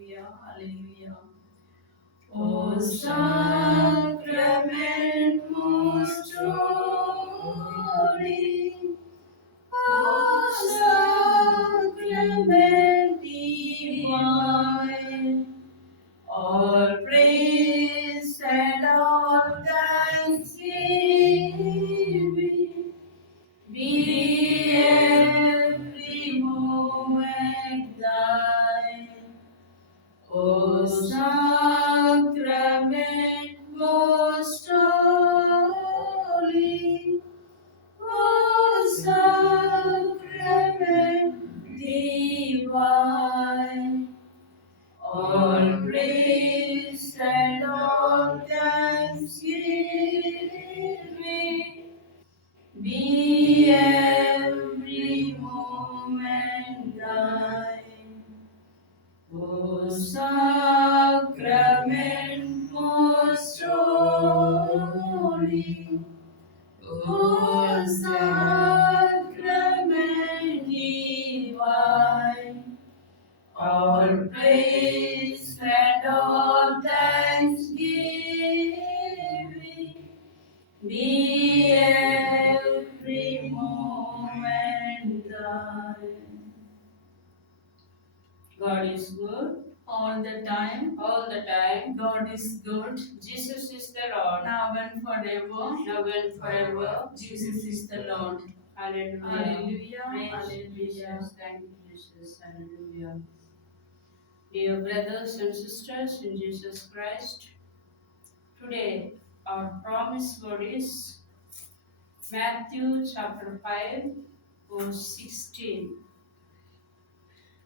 Hallelujah, hallelujah. O sacrament most holy, O sacrament divine, all praise and all thanksgiving be every moment thine. O sacrament most holy, O sacrament divine, all praise and all thanksgiving be every moment thine. O sacrament most holy, O sacrament divine, all praise and all thanksgiving be every moment thine. God is good all the time. All the time. God is good. Jesus is the Lord. Now and forever. Now and forever. Jesus is the Lord. Hallelujah. Hallelujah. Hallelujah. Jesus. Thank you, Jesus. Hallelujah. Dear brothers and sisters in Jesus Christ, today our promise word is Matthew chapter 5, verse 16.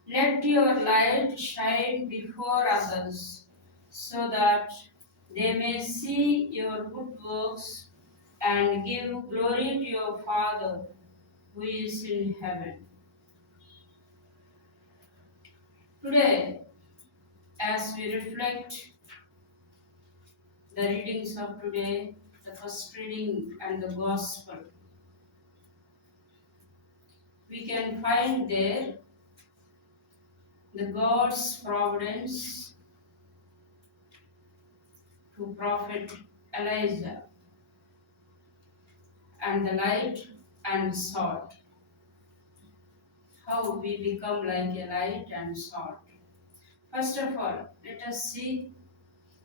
Let your light shine before others, so that they may see your good works and give glory to your Father who is in heaven. Today, as we reflect the readings of today, the first reading and the Gospel, we can find there the God's providence to Prophet Elijah and the light and salt. How we become like a light and salt. First of all, let us see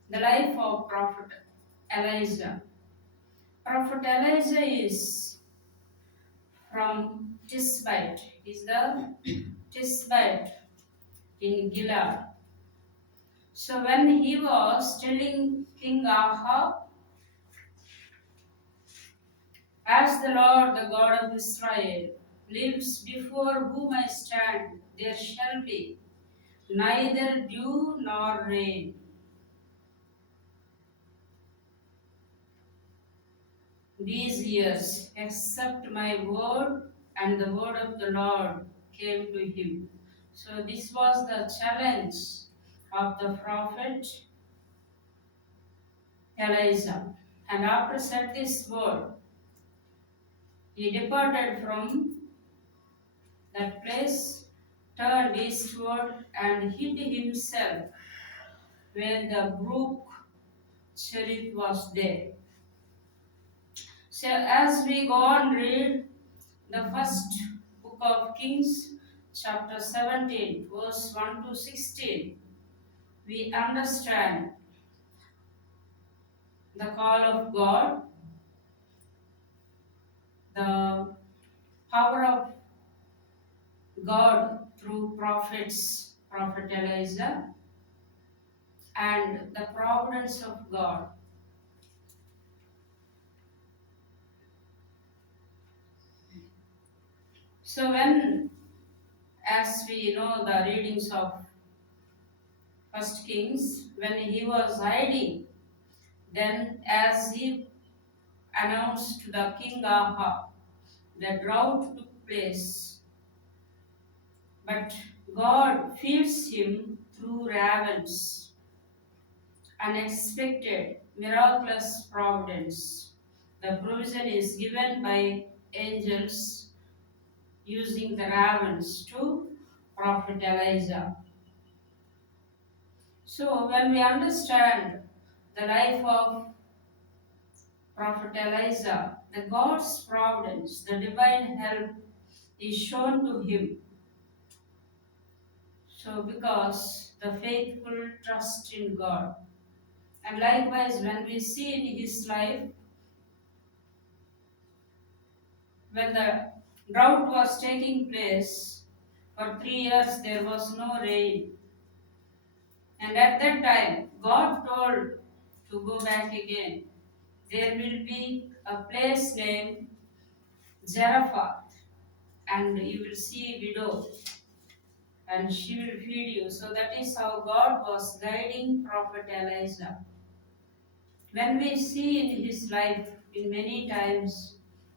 the life of Prophet Elijah. Prophet Elijah is from Tisbite. He's the Tisbite in Gilead. So when he was telling King Ahab, as the Lord, the God of Israel, lives before whom I stand, there shall be neither dew nor rain these years, except my word and the word of the Lord came to him. So this was the challenge of the prophet Elijah. And after said this word, he departed from that place, turned eastward, and hid himself where the brook Cherith was there. So as we go on read the first book of Kings, chapter 17, verse 1 to 16, we understand the call of God, the power of God through prophets, Prophet Elijah, and the providence of God. So when, as we know the readings of First Kings, when he was hiding, then as he announced to the king Ahab, the drought took place. But God feeds him through ravens, unexpected, miraculous providence. The provision is given by angels using the ravens to Prophet Elijah. So when we understand the life of Prophet Elijah, the God's providence, the divine help is shown to him. So because the faithful trust in God. And likewise, when we see in his life, when the drought was taking place, for 3 years there was no rain. And at that time, God told to go back again. There will be a place named Zarephath, and you will see a widow, and she will feed you. So that is how God was guiding Prophet Elijah. When we see in his life, in many times,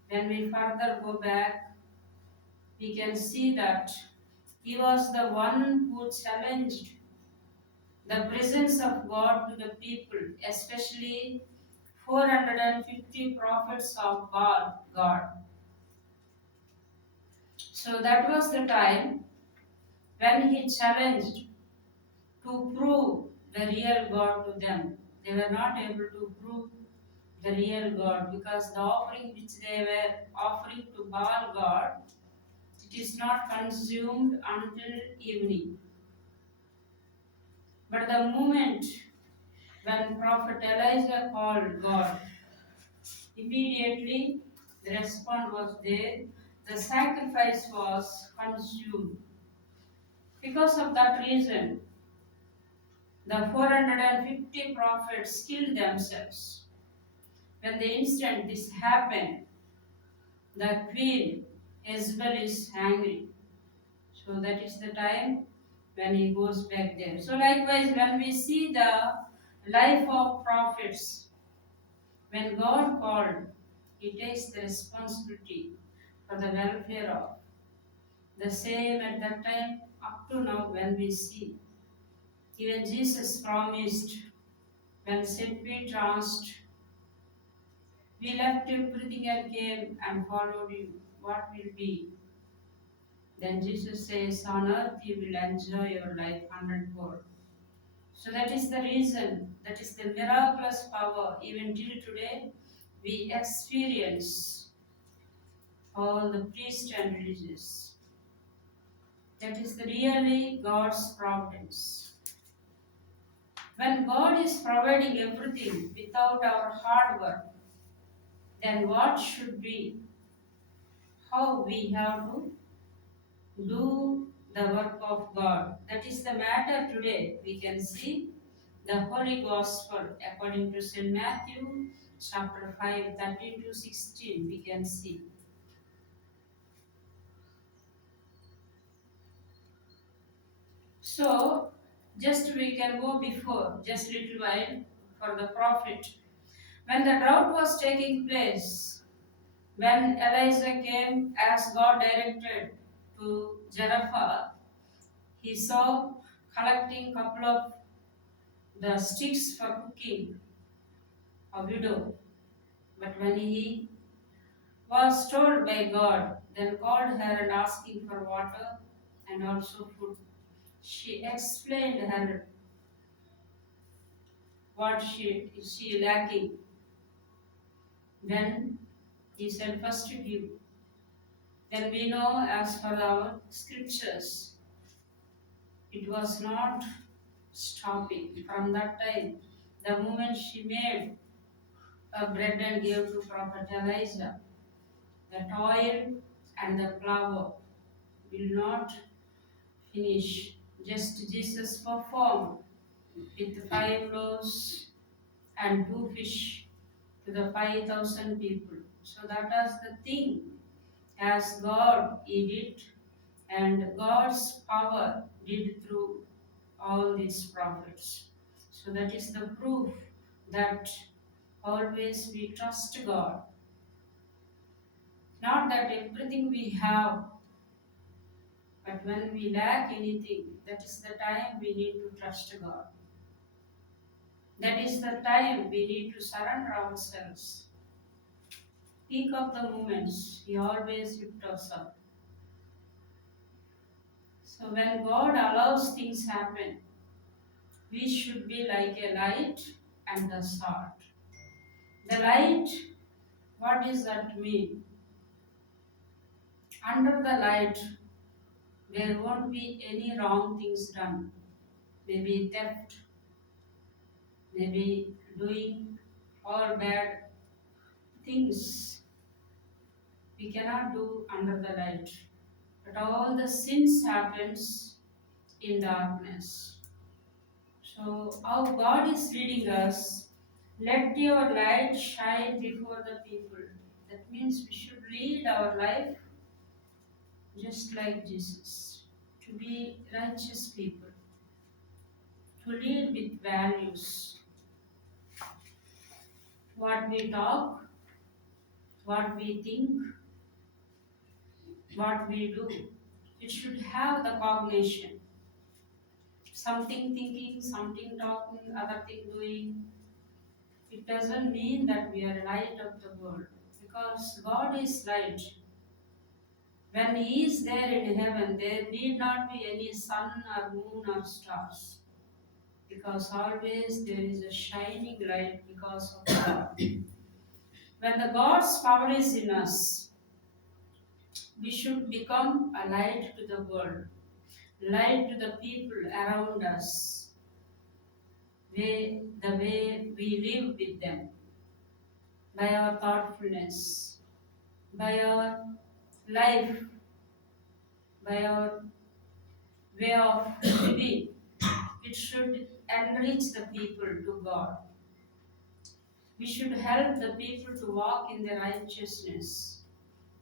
when we further go back, we can see that he was the one who challenged the presence of God to the people, especially 450 prophets of God. So that was the time when he challenged to prove the real God to them. They were not able to prove the real God because the offering which they were offering to Baal God, it is not consumed until evening. But the moment when Prophet Elijah called God, immediately the response was there. The sacrifice was consumed. Because of that reason, the 450 prophets killed themselves. When the instant this happened, the queen Jezebel is angry. So that is the time when he goes back there. So likewise, when we see the life of prophets, when God called, he takes the responsibility for the welfare of. The same at that time up to now when we see. Even Jesus promised, when St. Peter asked, we left everything and came and followed you, what will be? Then Jesus says, on earth you will enjoy your life hundredfold. So that is the reason, that is the miraculous power. Even till today, we experience all the priests and religious. That is the really God's providence. When God is providing everything without our hard work, then what should be? How we have to do the work of God. That is the matter today. We can see the Holy Gospel according to St. Matthew chapter 5, 13 to 16. We can see. So, just we can go before, just little while for the prophet. When the drought was taking place, when Elijah came as God directed to Zarephath, he saw collecting couple of the sticks for cooking a widow. But when he was told by God, then called her and asking for water and also food. She explained her what she lacking. Then he said, first give. Then we know as per our scriptures, it was not stopping. From that time, the moment she made a bread and gave to Prophet Elijah, the oil and the flour will not finish. Just Jesus performed with 5 loaves and 2 fish to the 5,000 people. So that was the thing as God he did, and God's power did through all these prophets. So that is the proof that always we trust God. Not that everything we have, but when we lack anything, that is the time we need to trust God. That is the time we need to surrender ourselves. Peak of the moments, He always lifts us up. So when God allows things happen, we should be like a light and the salt. The light, what does that mean? Under the light, there won't be any wrong things done. Maybe theft, maybe doing all bad things we cannot do under the light. But all the sins happens in darkness. So how God is leading us, let your light shine before the people. That means we should lead our life just like Jesus, to be righteous people, to lead with values. What we talk, what we think, what we do, it should have the cognition. Something thinking, something talking, other thing doing. It doesn't mean that we are light of the world, because God is light. When He is there in heaven, there need not be any sun or moon or stars, because always there is a shining light because of God. When the God's power is in us, we should become a light to the world, light to the people around us, the way we live with them, by our thoughtfulness, by our life, by our way of living. It should enrich the people to God. We should help the people to walk in the righteousness.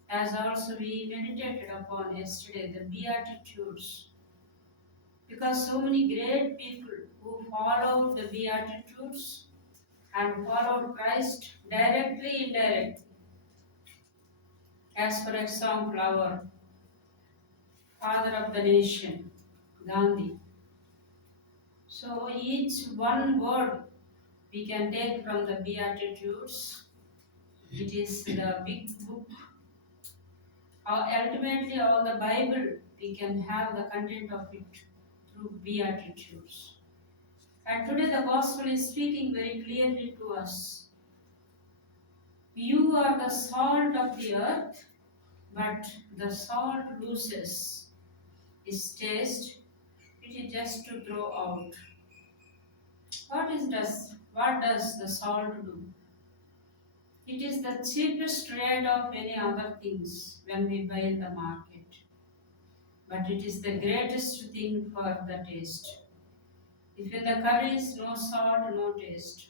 As also we meditated upon yesterday, the Beatitudes. Because so many great people who followed the Beatitudes and followed Christ directly, indirectly. As for example, our father of the nation, Gandhi. So each one word we can take from the Beatitudes. It is the big book. Ultimately, all the Bible, we can have the content of it through Beatitudes. And today the Gospel is speaking very clearly to us. You are the salt of the earth, but the salt loses its taste. It is just to throw out. What does the salt do? It is the cheapest rate of any other things when we buy in the market. But it is the greatest thing for the taste. If in the curry is no salt, no taste.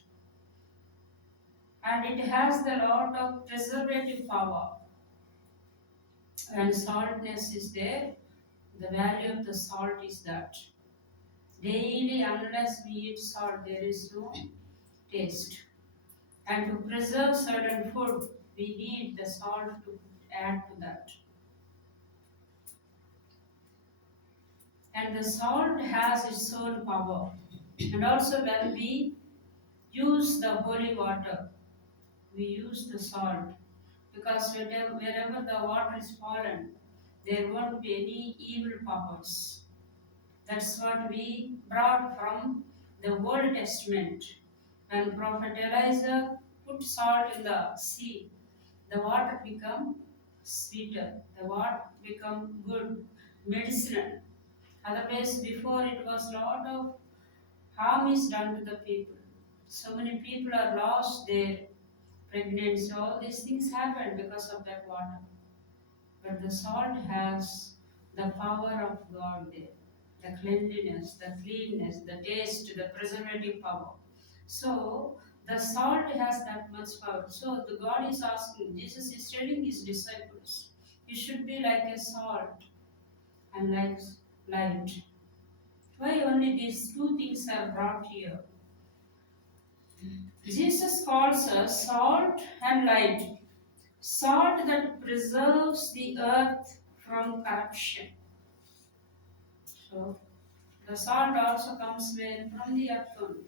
And it has the lot of preservative power. When saltness is there, the value of the salt is that. Daily, unless we eat salt, there is no taste. And to preserve certain food, we need the salt to add to that. And the salt has its own power. And also when we use the holy water, we use the salt. Because wherever the water is fallen, there won't be any evil powers. That's what we brought from the Old Testament. When Prophet Elijah put salt in the sea, the water become sweeter, the water become good, medicinal. Otherwise, before it was lot of harm is done to the people. So many people are lost their pregnancy. All these things happen because of that water. But the salt has the power of God there. The cleanliness, the cleanness, the taste, the preservative power. So the salt has that much power. So the God is asking, Jesus is telling his disciples, you should be like a salt and like light. Why only these two things are brought here? Jesus calls us salt and light. Salt that preserves the earth from corruption. So the salt also comes from the earth only.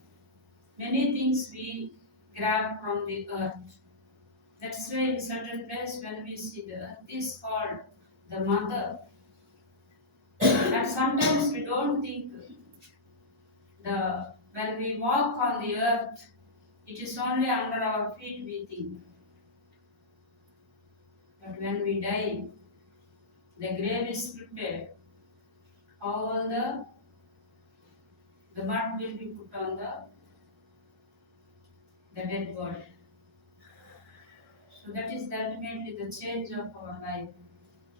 Many things we grab from the earth. That's why in certain place when we see the earth is called the mother. And sometimes we don't think the When we walk on the earth, it is only under our feet we think. But when we die, the grave is prepared. All the mud will be put on the dead body. So that is ultimately the change of our life.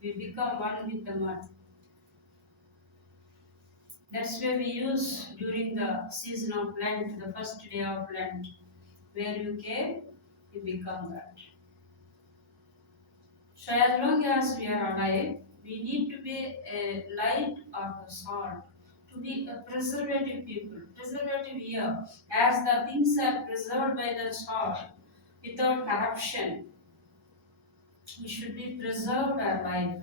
We become one with the mud. That's why we use during the season of Lent, the first day of Lent. Where you came, you become that. So as long as we are alive, we need to be a light or the salt, to be a preservative people, preservative here, as the things are preserved by the salt without corruption. We should be preserved our life,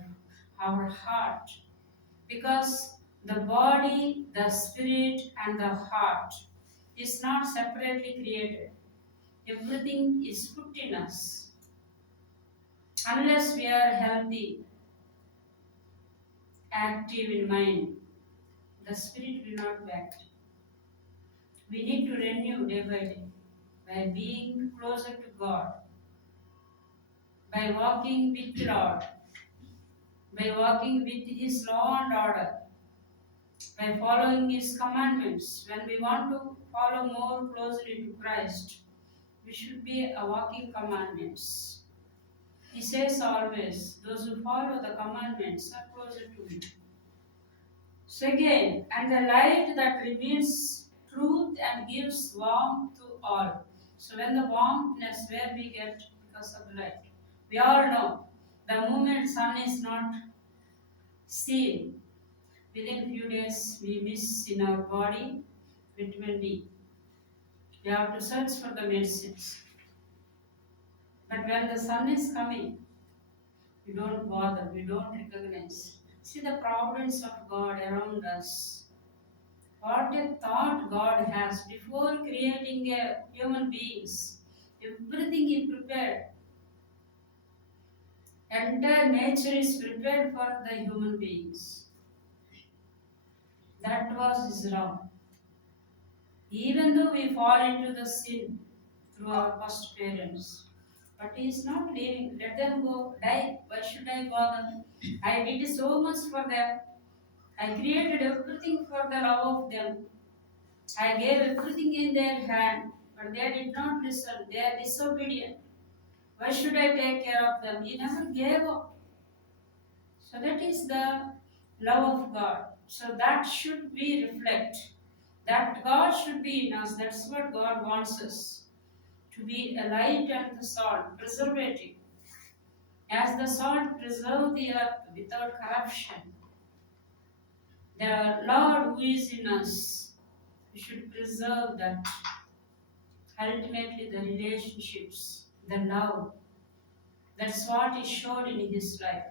our heart, because the body, the spirit, and the heart is not separately created. Everything is put in us. Unless we are healthy, active in mind, the spirit will not be active. We need to renew day by day by being closer to God, by walking with the Lord, by walking with His law and order, by following His commandments. When we want to follow more closely to Christ, we should be a walking commandments. He says always, those who follow the commandments are closer to me. So again, and the light that reveals truth and gives warmth to all. So when the warmthness where we get because of light. We all know the moment sun is not seen, within few days we miss in our body vitamin D. We have to search for the medicines. But when the sun is coming, we don't bother, we don't recognize. See the providence of God around us. What a thought God has before creating a human beings. Everything He prepared. Entire nature is prepared for the human beings. That was His love. Even though we fall into the sin through our first parents, but He is not leaving. Let them go, die. Why should I bother? I did so much for them. I created everything for the love of them. I gave everything in their hand, but they did not listen. They are disobedient. Why should I take care of them? He never gave up. So that is the love of God. So that should be reflect. That God should be in us. That's what God wants us. To be a light and the salt, preservative. As the salt preserve the earth without corruption. The Lord who is in us, we should preserve that. Ultimately, the relationships, the love. That's what He showed in His life.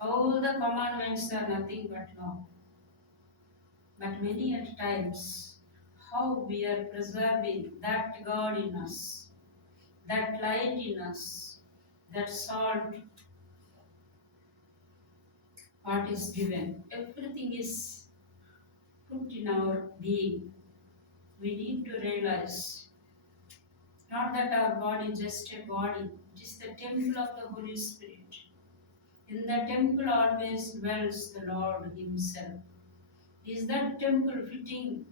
All the commandments are nothing but love. But many at times, how we are preserving that God in us, that light in us, that salt, what is given. Everything is put in our being. We need to realize not that our body is just a body, it is the temple of the Holy Spirit. In the temple always dwells the Lord Himself. Is that temple fitting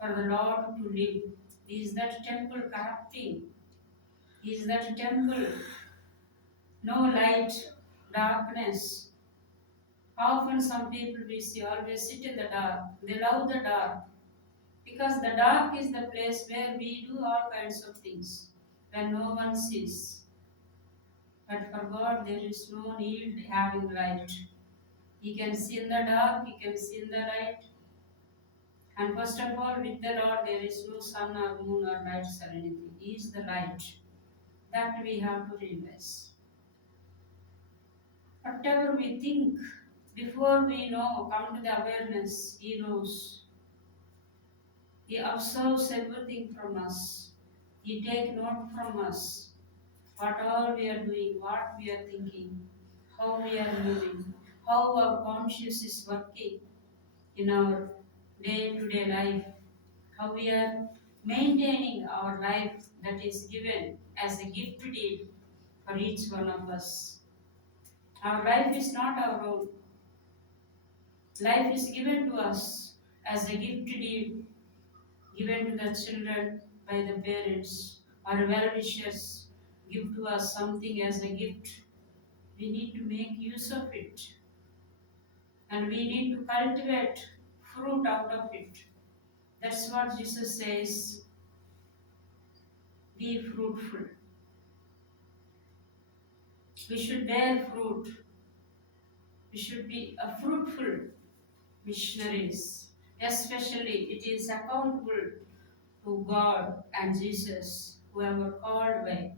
for the Lord to live? Is that temple corrupting? Is that temple no light, darkness? Often some people we see always sit in the dark. They love the dark because the dark is the place where we do all kinds of things when no one sees. But for God there is no need having light. He can see in the dark, He can see in the light. And first of all, with the Lord there is no sun or moon or lights or anything. He is the light. That we have to realize. Whatever we think, before we know, come to the awareness, He knows. He observes everything from us. He takes note from us. What all we are doing, what we are thinking, how we are moving, how our conscience is working in our day-to-day life, how we are maintaining our life that is given as a gift deed for each one of us. Our life is not our own. Life is given to us as a gift deed given to the children by the parents or well-wishers give to us something as a gift. We need to make use of it and we need to cultivate fruit out of it. That's what Jesus says, be fruitful. We should bear fruit. We should be a fruitful missionaries. Especially it is accountable to God and Jesus, who are called by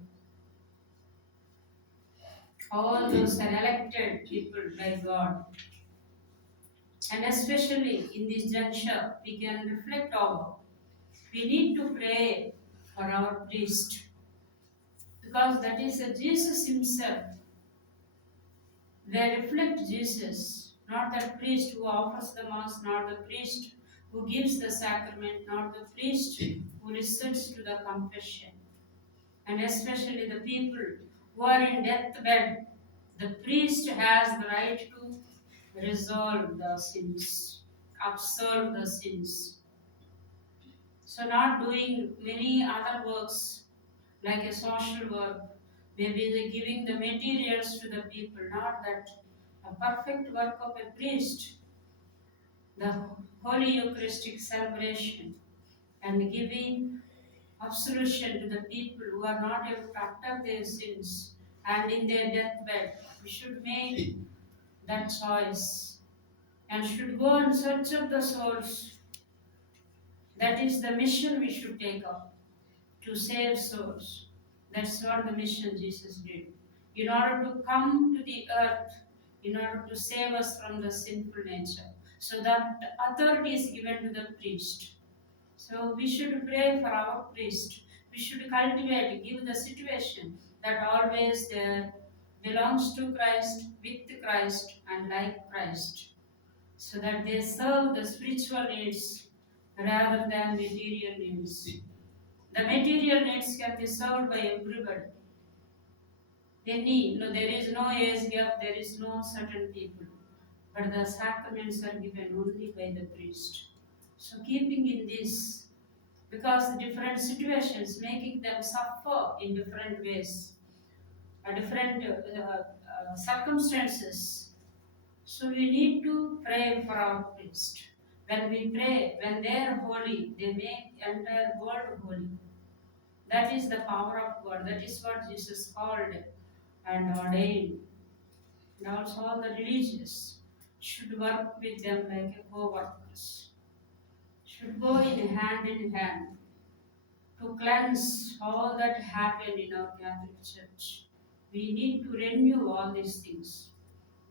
all those are elected people by God. And especially in this juncture, we can reflect over. We need to pray for our priest because that is a Jesus himself. They reflect Jesus, not the priest who offers the mass, not the priest who gives the sacrament, not the priest who listens to the confession. And especially the people who are in deathbed, the priest has the right to resolve the sins, absolve the sins. So not doing many other works like a social work, maybe the giving the materials to the people, not that a perfect work of a priest, the Holy Eucharistic celebration and giving absolution to the people who are not able to utter their sins and in their deathbed. We should make that choice and should go and search of the souls. That is the mission we should take up, to save souls. That's what the mission Jesus did. In order to come to the earth, in order to save us from the sinful nature. So that authority is given to the priest. So we should pray for our priest. We should cultivate, give the situation that always there belongs to Christ, with Christ, and like Christ, so that they serve the spiritual needs rather than material needs. The material needs can be served by everybody. There is no age gap, there is no certain people, but the sacraments are given only by the priest. So keeping in this, because different situations making them suffer in different ways, different circumstances. So we need to pray for our priest. When we pray, when they are holy, they make entire world holy. That is the power of God. That is what Jesus called and ordained. And also all the religious should work with them like a co-workers. Should go in hand to cleanse all that happened in our Catholic Church. We need to renew all these things.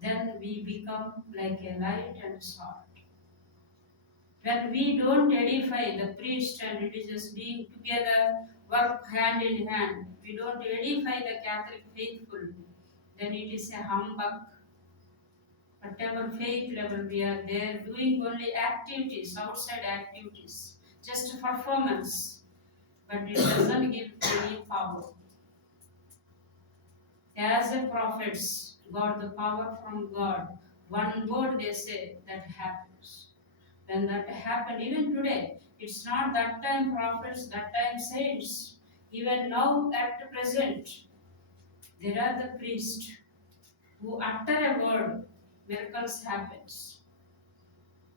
Then we become like a light and salt. When we don't edify the priest and religious being together, work hand in hand, we don't edify the Catholic faithful, then it is a humbug. Whatever faith level we are there, doing only activities, outside activities, just a performance, but it doesn't give any power. As a prophets got the power from God, one word they say that happens. When that happened, even today, it's not that time prophets, that time saints. Even now at present, there are the priests who utter a word, miracles happens.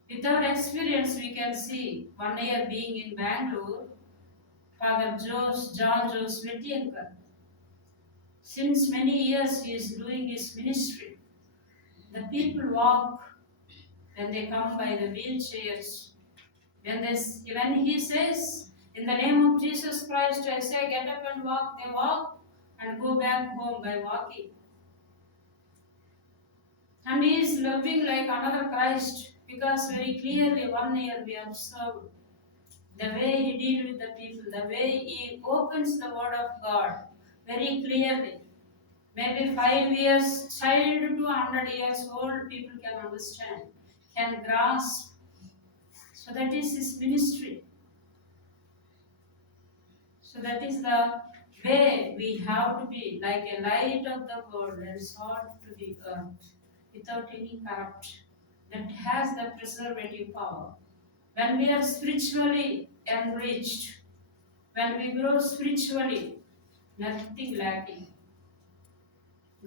Without experience, we can see 1 year being in Bangalore, Father John Jose Mettiankar. Since many years he is doing his ministry. The people walk when they come by the wheelchairs. When he says, in the name of Jesus Christ, I say, get up and walk, they walk and go back home by walking. And he is loving like another Christ because very clearly 1 year we observed the way he deals with the people, the way he opens the word of God very clearly. Maybe 5 years child to 100 years old people can understand, can grasp. So that is his ministry. So that is the way we have to be, like a light of the world and salt to the earth, without any corrupt, that has the preservative power. When we are spiritually enriched, when we grow spiritually, nothing lacking,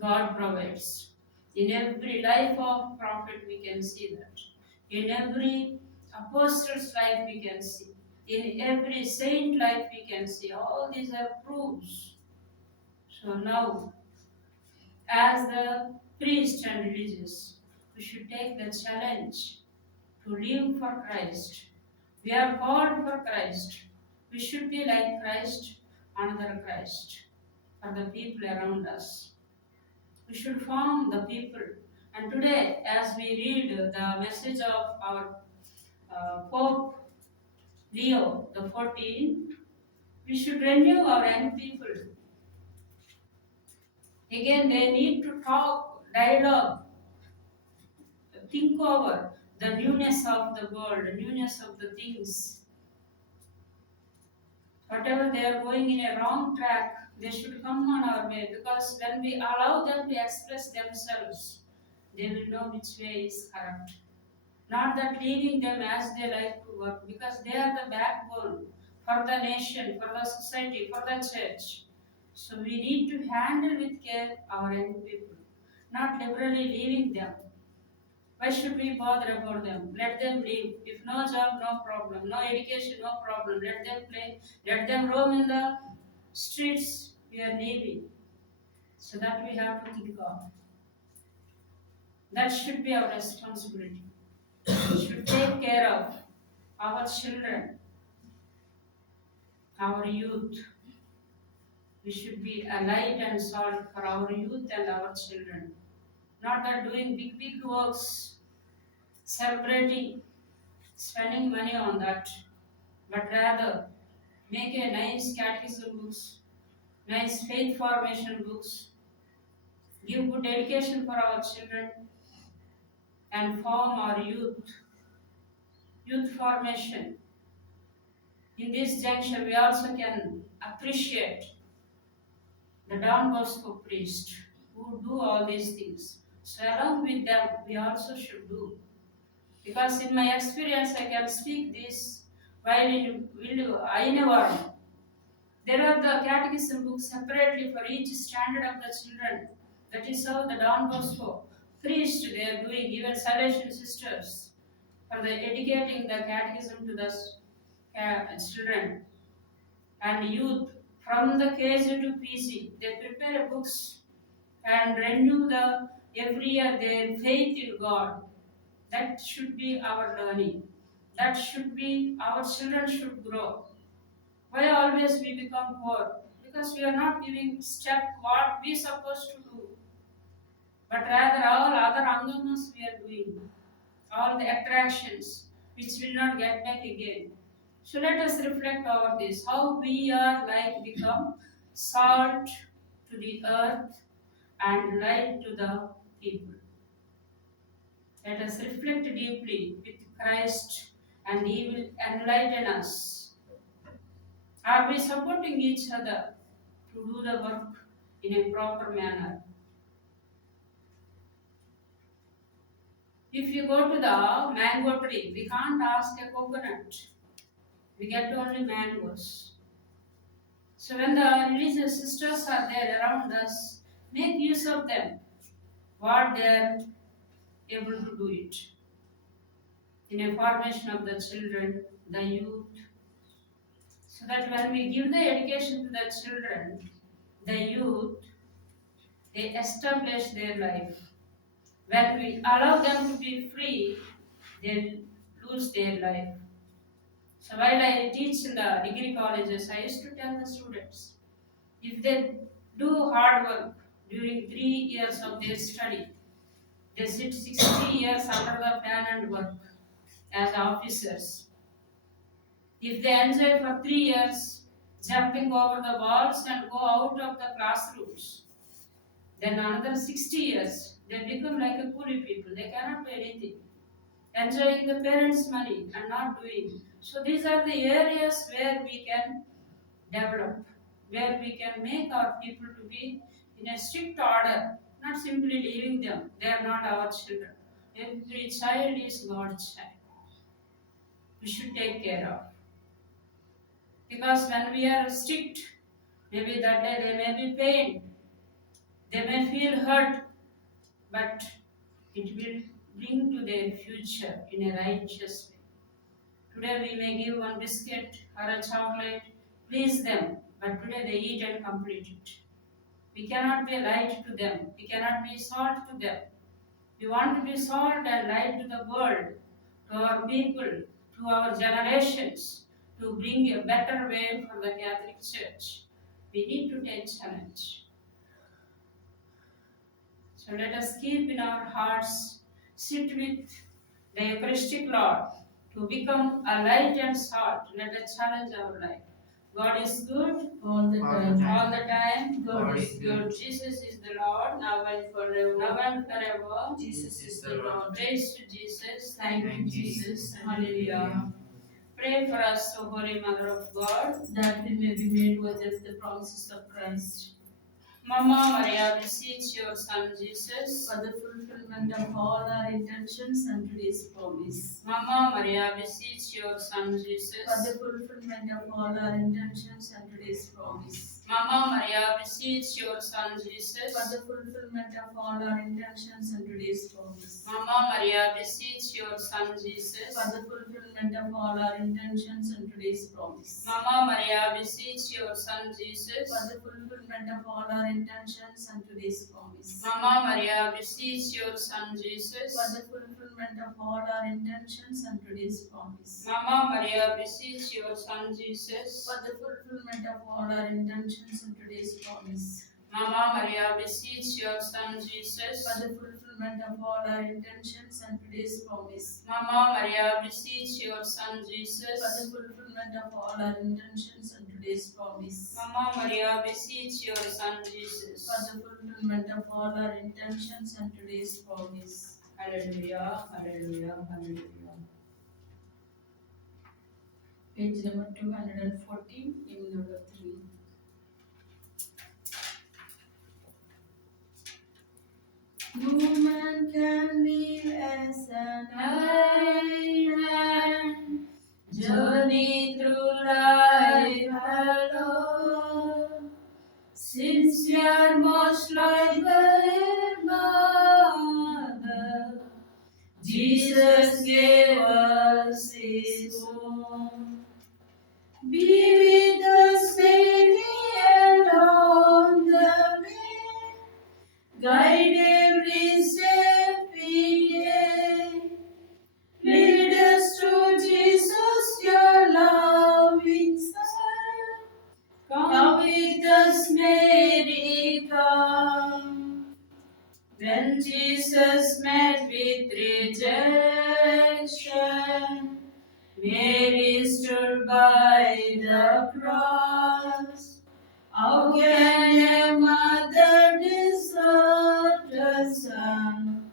God provides. In every life of prophet, we can see that. In every apostle's life, we can see. In every saint life, we can see. All these are proofs. So now, as the priest and religious, we should take the challenge to live for Christ. We are called for Christ. We should be like Christ, another Christ, for the people around us. We should form the people. And today, as we read the message of our Pope Leo the 14th, we should renew our young people. Again, they need to talk, dialogue, think over the newness of the world, the newness of the things. Whatever they are going in a wrong track, they should come on our way, because when we allow them to express themselves, they will know which way is correct. Not that leaving them as they like to work, because they are the backbone for the nation, for the society, for the church. So we need to handle with care our young people, not liberally leaving them. Why should we bother about them? Let them live. If no job, no problem. No education, no problem. Let them play. Let them roam in the streets we are leaving. So that we have to think of. That should be our responsibility. We should take care of our children, our youth. We should be a light and salt for our youth and our children. Not that doing big, big works, celebrating, spending money on that, but rather make a nice catechism books, nice faith formation books, give good education for our children, and form our youth formation. In this juncture, we also can appreciate the Don Bosco priest who do all these things. So along with them, we also should do. Because in my experience, I can speak this while in Ainavaram. There are the catechism books separately for each standard of the children. That is how the Don Bosco priest they are doing, even Salvation sisters, for the educating the catechism to the children and youth from the KG to PG. They prepare books and renew the every year their faith in God. That should be our learning. That should be our children should grow. Why always we become poor? Because we are not giving step what we supposed to do, but rather all other angamas we are doing, all the attractions which will not get back again. So let us reflect over this, how we are like become salt to the earth and light to the people. Let us reflect deeply with Christ and He will enlighten us. Are we supporting each other to do the work in a proper manner? If you go to the mango tree, we can't ask a coconut. We get only mangoes. So when the religious sisters are there around us, make use of them, what they are able to do it. In a formation of the children, the youth, so that when we give the education to the children, the youth, they establish their life. When we allow them to be free, they lose their life. So while I teach in the degree colleges, I used to tell the students, if they do hard work during 3 years of their study, they sit 60 years under the fan and work as officers. If they enjoy for 3 years jumping over the walls and go out of the classrooms, then another 60 years they become like a coolie people. They cannot do anything. enjoying the parents' money and not doing. So these are the areas where we can develop, where we can make our people to be in a strict order, not simply leaving them. They are not our children. Every child is God's child. We should take care of. Because when we are strict, maybe that day they may be pained, they may feel hurt, but it will bring to their future in a righteous way. Today we may give one biscuit or a chocolate, please them, but today they eat and complete it. We cannot be light to them, we cannot be salt to them. We want to be salt and light to the world, to our people, to our generations, to bring a better way for the Catholic Church. We need to take challenge. So let us keep in our hearts, sit with the Eucharistic Lord to become a light and salt. Let us challenge our life. God is good all the time. All the time. God is good. Jesus is the Lord, now and forever. Now and forever. Jesus is the Lord. Praise to Jesus. Thank you, Jesus. Hallelujah. Pray for us, O Holy Mother of God, that we may be made worthy of the promises of Christ. Mama Maria, beseech your Son Jesus for the fulfillment of all our intentions and today's promise. Mama Maria, beseech your Son Jesus for the fulfillment of all our intentions and today's promise. Mama Maria, beseech your Son Jesus for the fulfillment of all our intentions and today's promise. Mama Maria, beseech your Son Jesus for the fulfillment of all our intentions and today's promise. Mama Maria, beseech your Son Jesus for the fulfillment of all our intentions and today's promise. Mama Maria, beseech your Son Jesus for the fulfillment of all our intentions and today's promise. Mama Maria, beseech your Son Jesus for the fulfillment of all our intentions and today's promise. Mama Maria, beseech your Son Jesus for the fulfillment of all our intentions and today's promise. Mama Maria, beseech your Son Jesus for the fulfillment of all our intentions and today's promise. Mama Maria, beseech your Son Jesus for the fulfillment of all our intentions and today's promise. Hallelujah, hallelujah, hallelujah. Page number 214, hymn number 3. No man can live as an island, journey through life alone, since we are most like the Mother. Jesus gave us His own. Be with us daily along the way, guide every step we take. Lead us to Jesus, your loving Son. Come with us, Mary, come. When Jesus met with rejection, Mary stood by the cross. How can a mother desert her son?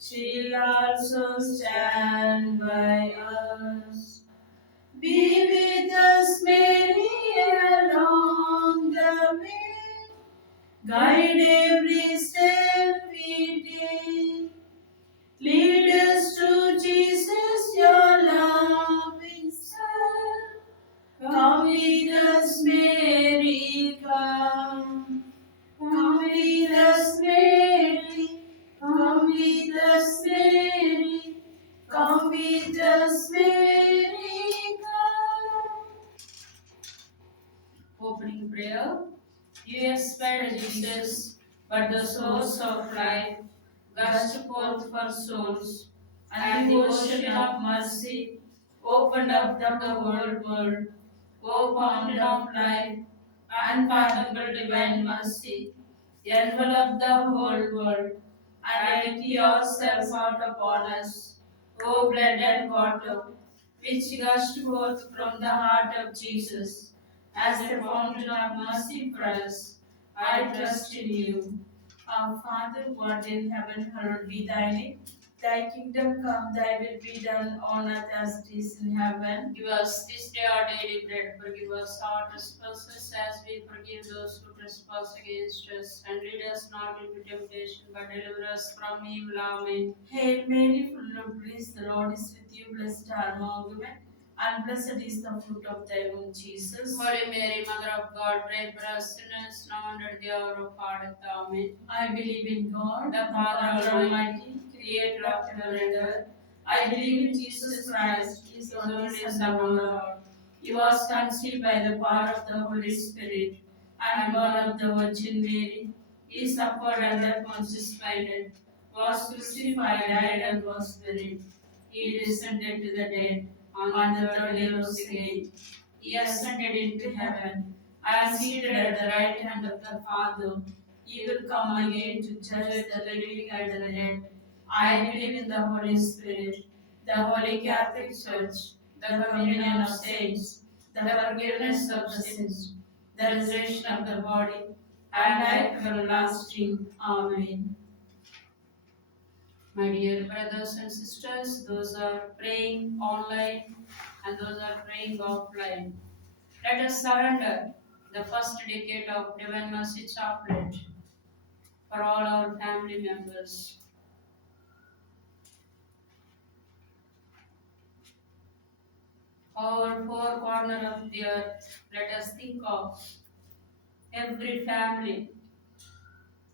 She'll also stand by us. Be with us, Mary, along the way. Guide every step we take. Lead us to Jesus, your loving Son. Come with us, Mary, come. Come with us, Mary. Come with us, Mary. Come with us, Mary, come. Opening prayer. You aspire, Jesus, but the source of life, gushed forth for souls, and the ocean of mercy opened up the whole world. O fountain of life, unfathomable divine mercy, envelop the whole world, and empty yourself out upon us, O blood and water, which gushed forth from the heart of Jesus, as the fountain of mercy for us. I trust in you. Our Father, who art in heaven, hallowed be thy name. Thy kingdom come, thy will be done on earth as it is in heaven. Give us this day our daily bread. Forgive us our trespasses as we forgive those who trespass against us. And lead us not into temptation, but deliver us from evil. Amen. Hail Mary, full of grace, the Lord is with you. Blessed are among women, and blessed is the fruit of thy womb, Jesus. Holy Mary, Mother of God, pray for us sinners, now and at the hour of our death. Amen. I believe in God, the Father Almighty, creator of heaven and earth. I believe in Jesus Christ, his only Son, our Lord. He was conceived by the power of the Holy Spirit, and born of the Virgin Mary. He suffered under Pontius Pilate, was crucified, died, and was buried. He descended to the dead. On the third day rose again. He ascended into heaven, and seated at the right hand of the Father. He will come again to judge the living and the dead. I believe in the Holy Spirit, the Holy Catholic Church, the communion of saints, the forgiveness of sins, the resurrection of the body, and life everlasting. Amen. My dear brothers and sisters, those are praying online and those are praying offline, let us surrender the first decade of Divine Mercy Chaplet for all our family members. Our four corners of the earth, let us think of every family,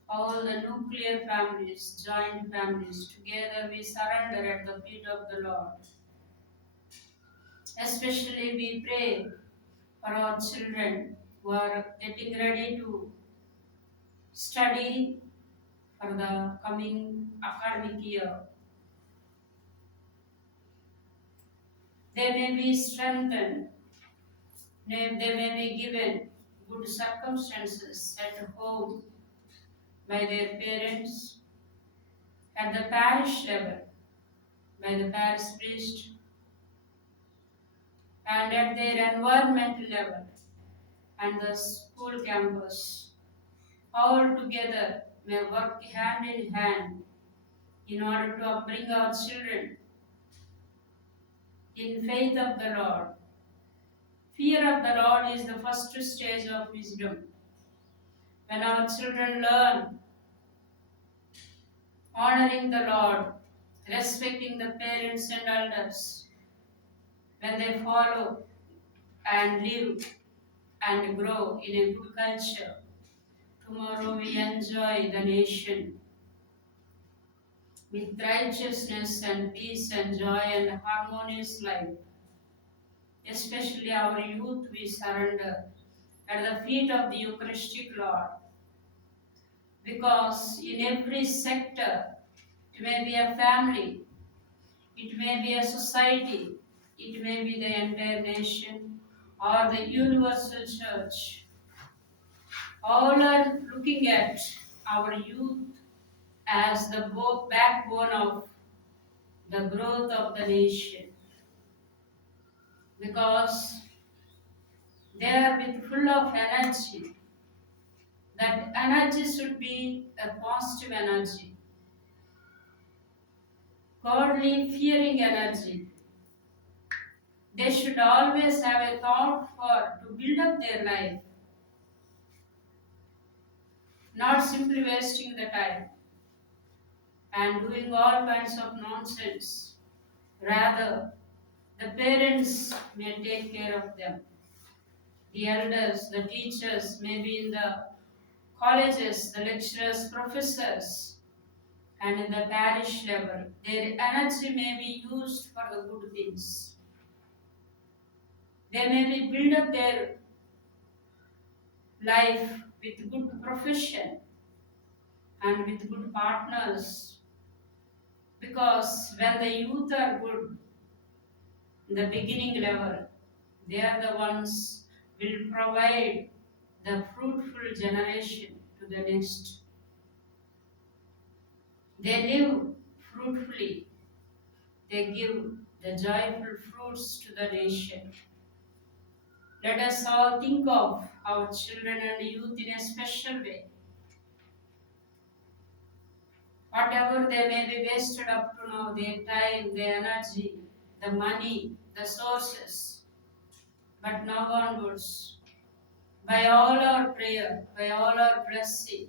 all the nuclear families, joint families. Together we surrender at the feet of the Lord. Especially we pray for our children who are getting ready to study for the coming academic year. They may be strengthened, they may be given good circumstances at home by their parents, at the parish level, by the parish priest, and at their environmental level, and the school campus. All together may work hand in hand in order to upbring our children in faith of the Lord. Fear of the Lord is the first stage of wisdom. When our children learn honoring the Lord, respecting the parents and elders, when they follow and live and grow in a good culture, tomorrow we enjoy the nation with righteousness and peace and joy and harmonious life. Especially our youth we surrender at the feet of the Eucharistic Lord. Because in every sector, it may be a family, it may be a society, it may be the entire nation or the universal church. All are looking at our youth as the backbone of the growth of the nation. Because they are with full of energy. That energy should be a positive energy, godly, fearing energy. They should always have a thought to build up their life, not simply wasting the time and doing all kinds of nonsense. Rather, the parents may take care of them. The elders, the teachers, maybe in the colleges, the lecturers, professors, and in the parish level, their energy may be used for the good things. They may build up their life with good profession and with good partners. Because when the youth are good, the beginning level, they are the ones will provide the fruitful generation to the next. They live fruitfully. They give the joyful fruits to the nation. Let us all think of our children and youth in a special way. Whatever they may be wasted up to now, their time, their energy, the money, the sources, but now onwards, by all our prayer, by all our blessing,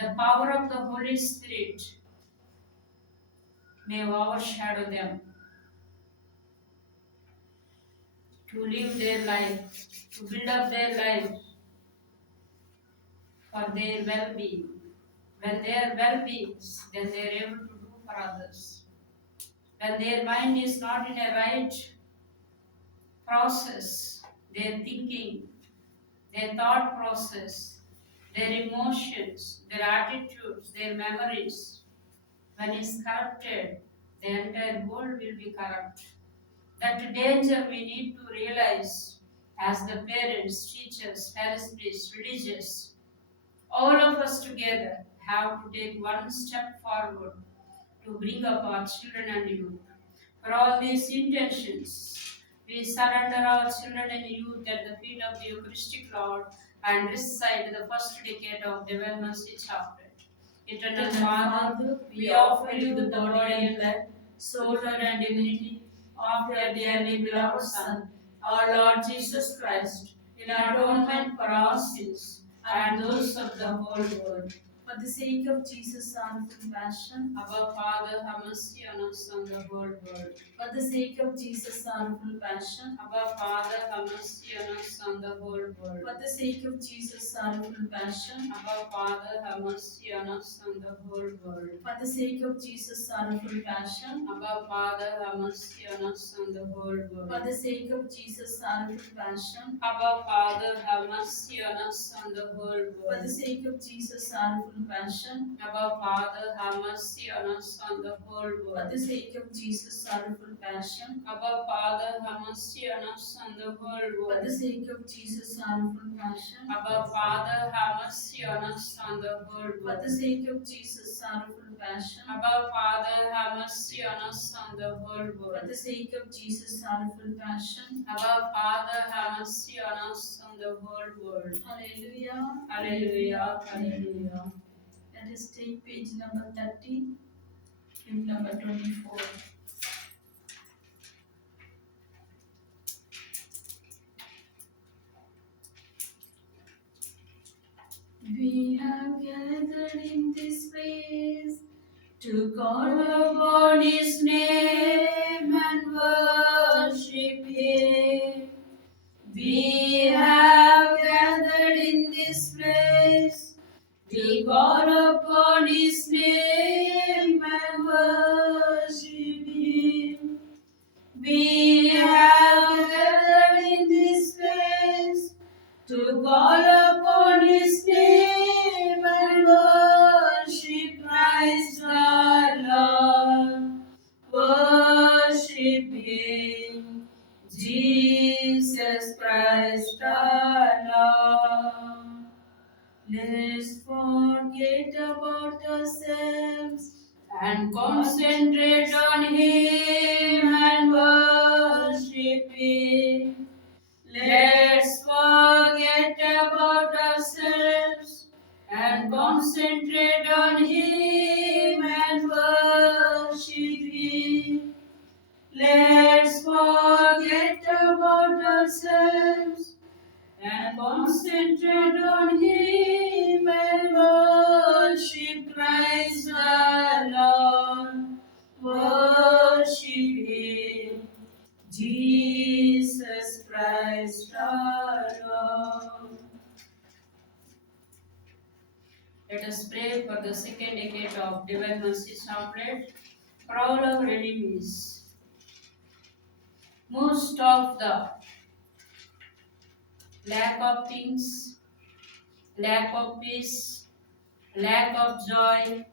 the power of the Holy Spirit may overshadow them to live their life, to build up their life for their well-being. When they are well-being, then they are able to do for others. When their mind is not in a right process, their thinking, their thought process, their emotions, their attitudes, their memories, when is corrupted, the entire world will be corrupt. That danger we need to realize as the parents, teachers, Pharisees, religious, all of us together have to take one step forward to bring up our children and youth. For all these intentions, we surrender our children and youth at the feet of the Eucharistic Lord and recite the first decade of Divine Mercy Chaplet. Eternal Father, we offer you the body and blood, soul and divinity of your dearly beloved Son, our Lord Jesus Christ, in atonement for our sins and those of the whole world. For the sake of Jesus' sorrowful passion, our Father, have mercy on us and the whole world. For the sake of Jesus' sorrowful passion, our Father, have mercy on us and the whole world. For the sake of Jesus' sorrowful passion, our Father, have mercy on us and the whole world. For the sake of Jesus' sorrowful passion, our Father, have mercy on us and the whole world. For the sake of Jesus' sorrowful passion, our Father, have mercy on us and the whole world. For the sake of Jesus' sorrowful passion, our Father, have mercy on us and the whole world. For the sake of Jesus' sorrowful passion, our Father, have mercy on us and the whole world. For the sake of Jesus' sorrowful passion, our Father, have mercy on us and the whole world. For the sake of Jesus' sorrowful passion, our Father, have mercy on us and the whole world. For the sake of Jesus' sorrowful passion, our Father, have mercy on us and the whole world. Hallelujah. Hallelujah. Hallelujah. Let us take page number 30, hymn number 24. We have gathered in this place to call upon His name and worship Him. We have gathered in this place to call upon His name and worship Him. We have gathered in this place to call upon His name and worship Christ our Lord. Worship Him, Jesus Christ our Lord. Let's forget about ourselves and concentrate on Him and worship Him. Let's forget about ourselves and concentrate on Him and worship Him. Let's forget about ourselves and concentrate on Him and worship Christ our Lord. Worship Him, Jesus Christ our Lord. Let us pray for the second decade of Divine Mercy Chaplet for all our enemies. Most of the lack of things, lack of peace, lack of joy,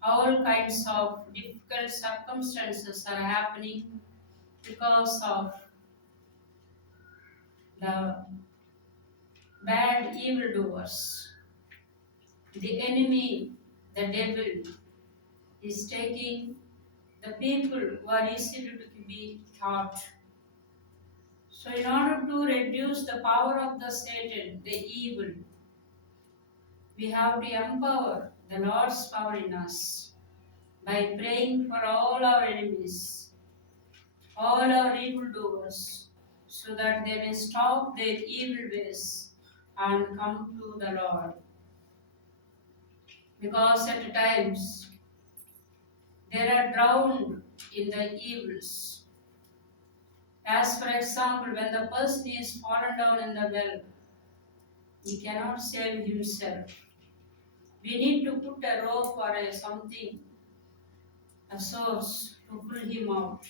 all kinds of difficult circumstances are happening because of the bad evildoers. The enemy, the devil, is taking the people who are easy to be taught. So in order to reduce the power of the Satan, the evil, we have to empower the Lord's power in us. by praying for all our enemies, all our evildoers, so that they may stop their evil ways and come to the Lord. Because at times they are drowned in the evils. As for example, when the person is fallen down in the well, he cannot save himself. We need to put a rope or something, a source to pull him out.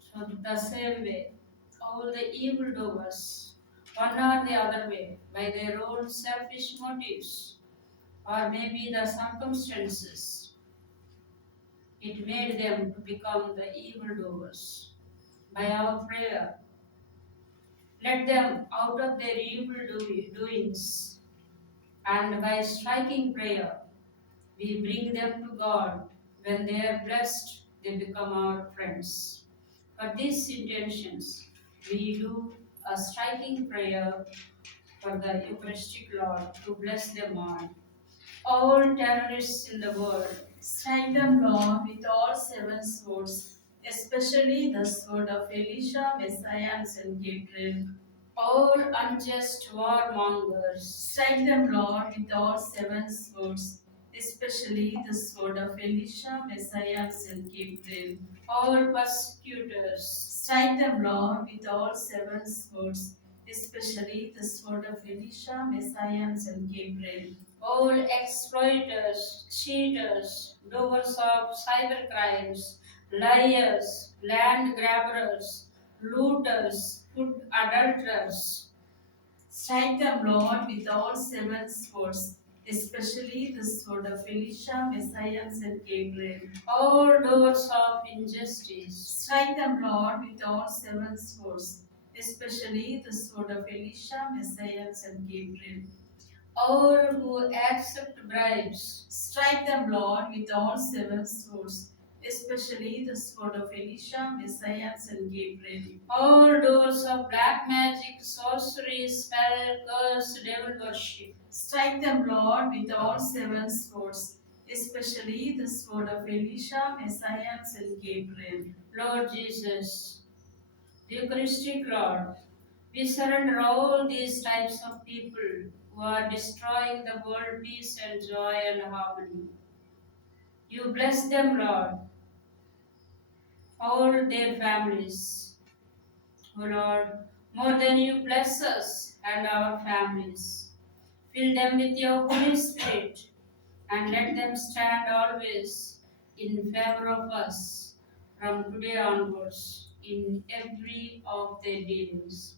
So the same way, all the evildoers, one or the other way, by their own selfish motives, or maybe the circumstances, it made them to become the evildoers. By our prayer, let them out of their evil doings, and by striking prayer, we bring them to God. When they are blessed, they become our friends. For these intentions, we do a striking prayer for the Eucharistic Lord to bless them all terrorists in the world. Strike them, Lord, with all seven swords, especially the sword of Elisha, Messiah, and Saint Gabriel. All unjust warmongers, strike them, Lord, with all seven swords, especially the sword of Elisha, Messiah, and Saint Gabriel. All persecutors, strike them, Lord, with all seven swords, especially the sword of Elisha, Messiah, and Saint Gabriel. All exploiters, cheaters, doers of cyber crimes, liars, land grabbers, looters, food adulterers. Strike them, Lord, with all seven swords, especially the sword of Elisha, Messiah, and Saint Gabriel. All doers of injustice. Strike them, Lord, with all seven swords, especially the sword of Elisha, Messiah, and Saint Gabriel. All who accept bribes, strike them, Lord, with all seven swords, especially the sword of Elisha, Messiah, and Saint Gabriel. All doors of black magic, sorcery, spell, curse, devil worship, strike them, Lord, with all seven swords, especially the sword of Elisha, Messiah, and Saint Gabriel. Lord Jesus, the Eucharistic Lord, we surrender all these types of people who are destroying the world peace and joy and harmony. You bless them, Lord, all their families. O Lord, more than you bless us and our families. Fill them with your Holy Spirit and let them stand always in favor of us from today onwards in every of their dealings.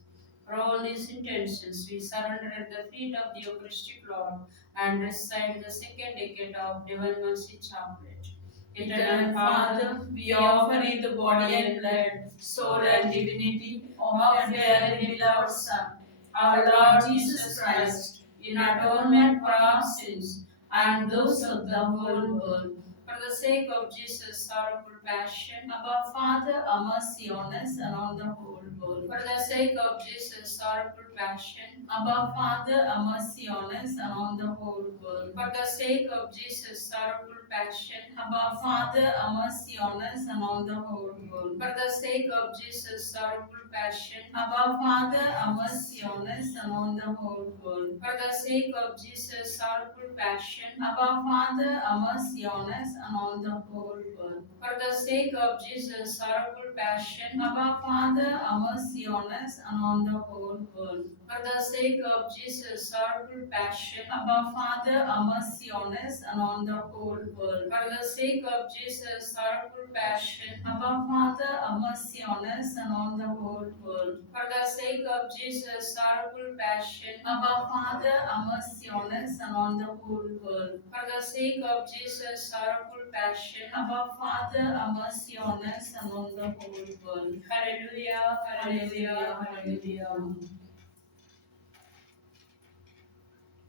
For all these intentions, we surrender at the feet of the Eucharistic Lord and recite the second decade of Divine Mercy Chaplet. Eternal Father, we offer you the body and blood, soul and divinity of your dearly beloved Son, our Lord Jesus Christ, in atonement for our sins and those of the whole world. For the sake of Jesus' sorrowful passion, our Father, have mercy on us and on the whole world. For the sake of Jesus' sorrowful passion, our Father, have mercy on us and on the whole world. For the sake of Jesus' sorrowful passion, our Father, have mercy on us and on the whole world. For the sake of Jesus' sorrowful passion, our Father, have mercy on us and on the whole world. For the sake of Jesus' sorrowful passion, our Father, have mercy on us and on the whole world. For the sake of Jesus' sorrowful passion, our Father, have mercy on us and on the whole world. For the sake of Jesus' sorrowful passion, our Father, have mercy on us and on the whole world. For the sake of Jesus' sorrowful passion, our Father, have mercy on us and on the whole world. For the sake of Jesus' sorrowful passion, our Father, have mercy on us and on the whole world. For the sake of Jesus' sorrowful passion, our Father, have mercy on us and on the whole world. Hallelujah, hallelujah, hallelujah.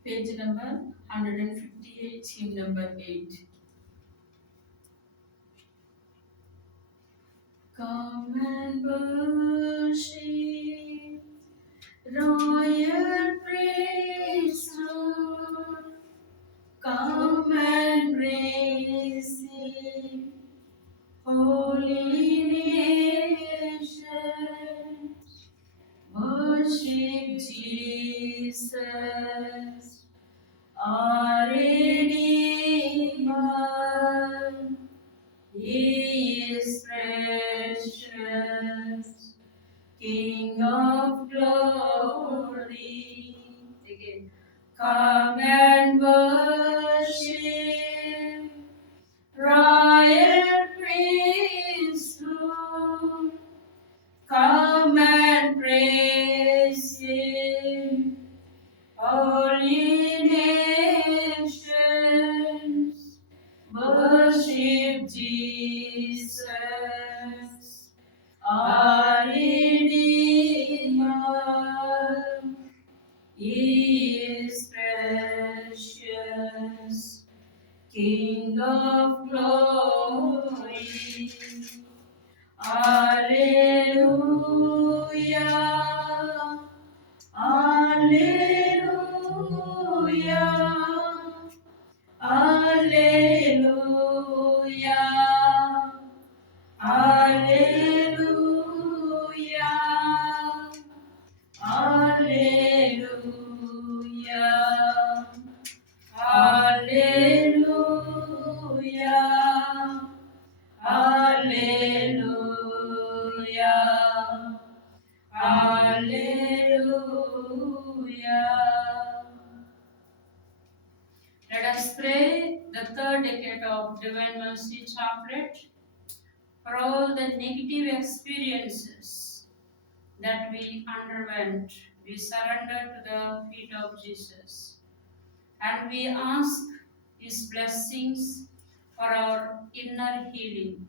Page number 158, hymn number 8. Come and worship, royal priesthood. Come and receive Jesus, our Redeemer. He is precious, King of glory. Again. Come and worship, royal priesthood. Come and praise Him, holy nations. Worship Jesus, our Redeemer. He is precious, King of glory. Alleluia, Alleluia, Alleluia, Alleluia, Alleluia, Alleluia, Alleluia, Alleluia. Let us pray the third decade of Divine Mercy Chaplet for all the negative experiences that we underwent. We surrender to the feet of Jesus and we ask His blessings for our inner healing.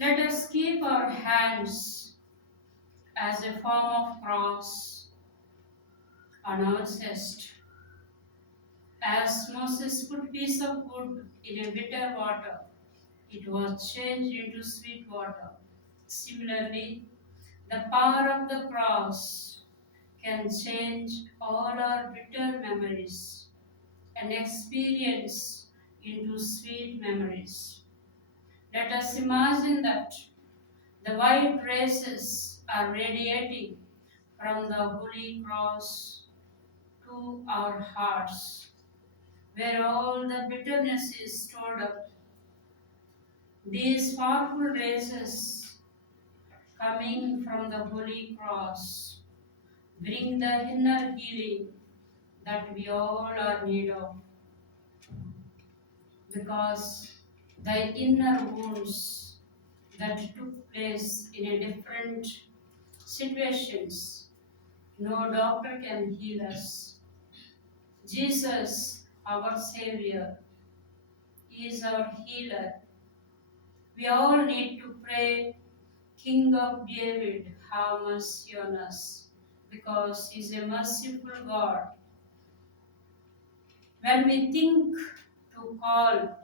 Let us keep our hands as a form of cross on our chest. As Moses put piece of wood in a bitter water, it was changed into sweet water. Similarly, the power of the cross can change all our bitter memories and experience into sweet memories. Let us imagine that the white races are radiating from the holy cross to our hearts, where all the bitterness is stored up. These powerful races coming from the holy cross bring the inner healing that we all are need of, because the inner wounds that took place in a different situations, no doctor can heal us. Jesus, our Savior, is our healer. We all need to pray, King of David, have mercy on us, because He is a merciful God. When we think to call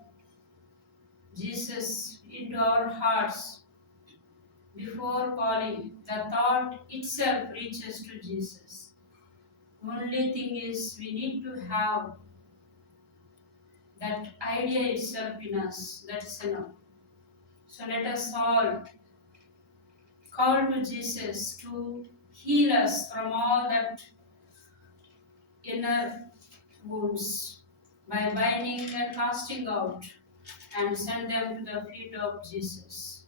Jesus into our hearts, before calling, the thought itself reaches to Jesus. Only thing is, we need to have that idea itself in us. That's enough. So let us all call to Jesus to heal us from all that inner wounds by binding and casting out, and send them to the feet of Jesus.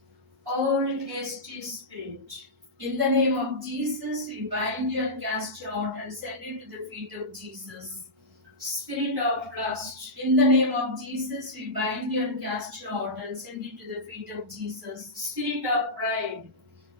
All hasty spirit, in the name of Jesus, we bind you and cast you out and send you to the feet of Jesus. Spirit of lust, in the name of Jesus, we bind you and cast you out and send you to the feet of Jesus. Spirit of pride,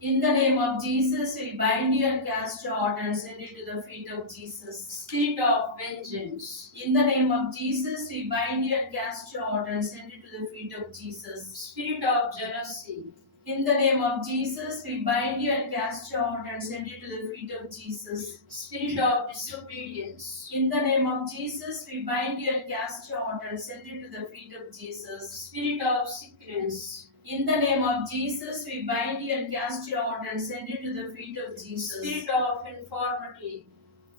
in the name of Jesus, we bind you and cast you out and send you to the feet of Jesus. Spirit of vengeance, in the name of Jesus, we bind you and cast you out and send you to the feet of Jesus. Spirit of jealousy, in the name of Jesus, we bind you and cast you out and send you to the feet of Jesus. Spirit of disobedience, in the name of Jesus, we bind you and cast you out and send you to the feet of Jesus. Spirit of sickness, in the name of Jesus, we bind you and cast you out and send you to the feet of Jesus. Spirit of infirmity,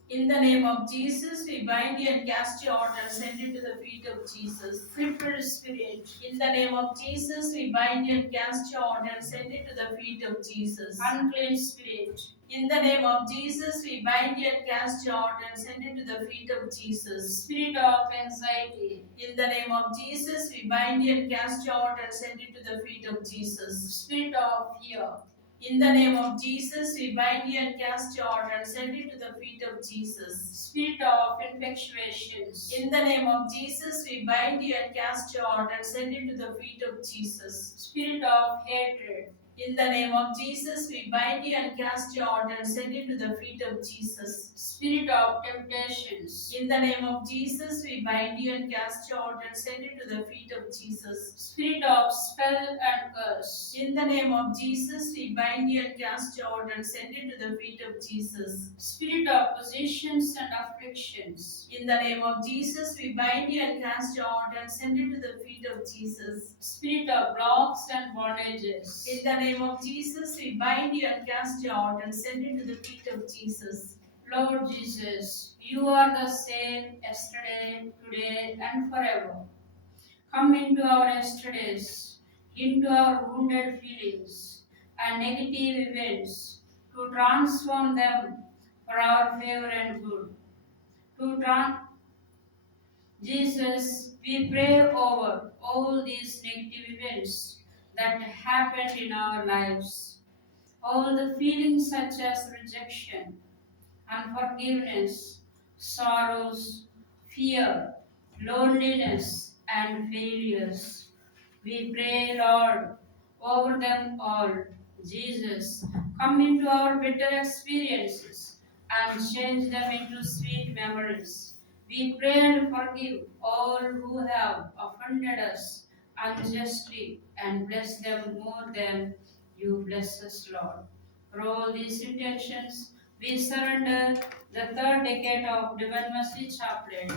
In the name of Jesus, we bind you and cast you out and send you to the feet of Jesus. Crippled spirit. In the name of Jesus, we bind you and cast you out and send you to the feet of Jesus. Unclean spirit. In the name of Jesus, we bind you and cast you out and send you to the feet of Jesus. Spirit of anxiety. In the name of Jesus, we bind you and cast you out and send you to the feet of Jesus. Spirit of fear. In the name of Jesus, we bind you and cast you out and send you to the feet of Jesus. Spirit of infatuations. In the name of Jesus, we bind you and cast you out and send you to the feet of Jesus. Spirit of hatred. In the name of Jesus, we bind you and cast you out and send you to the feet of Jesus. Spirit of temptations. In the name of Jesus, we bind you and cast you out and send you to the feet of Jesus. Spirit of spell and curse. In the name of Jesus, we bind you and cast you out and send you to the feet of Jesus. Spirit of possessions and afflictions. In the name of Jesus, we bind you and cast you out and send you to the feet of Jesus. Spirit of blocks and bondages. In the name of Jesus, we bind you and cast you out and send you to the feet of Jesus. Lord Jesus, you are the same yesterday, today, and forever. Come into our yesterdays, into our wounded feelings and negative events, to transform them for our favor and good. Jesus, we pray over all these negative events that happened in our lives, all the feelings such as rejection, unforgiveness, sorrows, fear, loneliness, and failures. We pray, Lord, over them all. Jesus, come into our bitter experiences and change them into sweet memories. We pray and forgive all who have offended us unjustly and bless them more than you bless us, Lord. For all these intentions, we surrender the third decade of Divine Mercy Chaplet.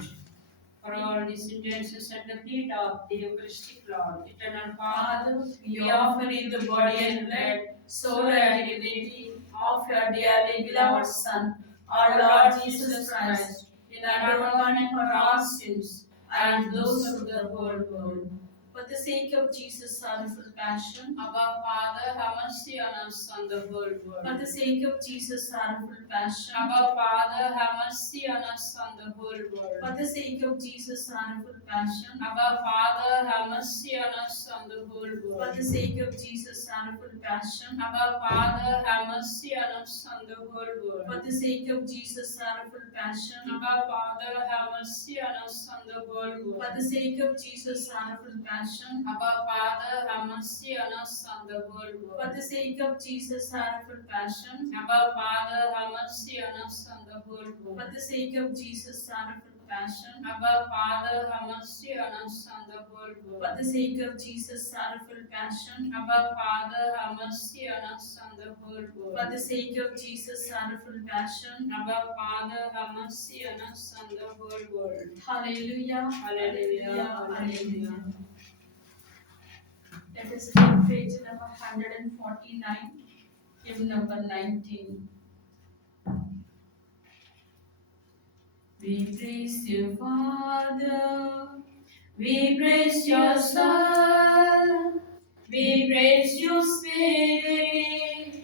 For all these intentions at the feet of the Eucharistic Lord. Eternal Father, we offer you the body and blood, soul and divinity of your dearly beloved Son, our Lord Jesus Christ, in atonement for our sins and those of the whole world. For the sake of Jesus' sorrowful passion, Abba Father, have mercy on us and the whole world. For the sake of Jesus' sorrowful passion, Abba Father, have mercy on us and the whole world. For the sake of Jesus' sorrowful passion, Abba Father, have mercy on us and the whole world. For the sake of Jesus' sorrowful passion, Abba Father, have mercy on us and the whole world. For the sake of Jesus' sorrowful passion, Abba Father, have mercy on us and the whole world. For the sake of Jesus' sorrowful passion, Abba Father, have mercy on us and the whole world. For the sake of Jesus' sorrowful passion, Abba Father, have mercy on us and the whole world. For the sake of Jesus' sorrowful passion, Abba Father, have mercy on us and the whole world. For the sake of Jesus' sorrowful passion, Abba Father, have mercy on us and the whole world. For the sake of Jesus' sorrowful passion, Abba Father, have mercy on us and the whole world. Hallelujah, hallelujah, hallelujah. Let us take page number 149, hymn number 19. We praise you, Father. We praise your Son. We praise you, Spirit.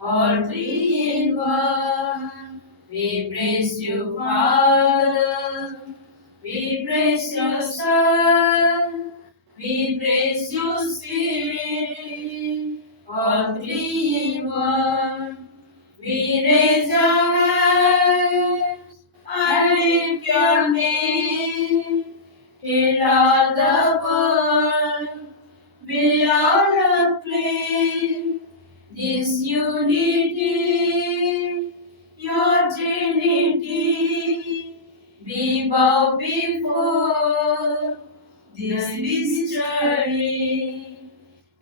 All three in one. We praise you, Father. We praise your Son. We praise you, Spirit. All three in one. We raise our hands and lift your name till all the world will all acclaim this unity, your Trinity. We bow before this mystery.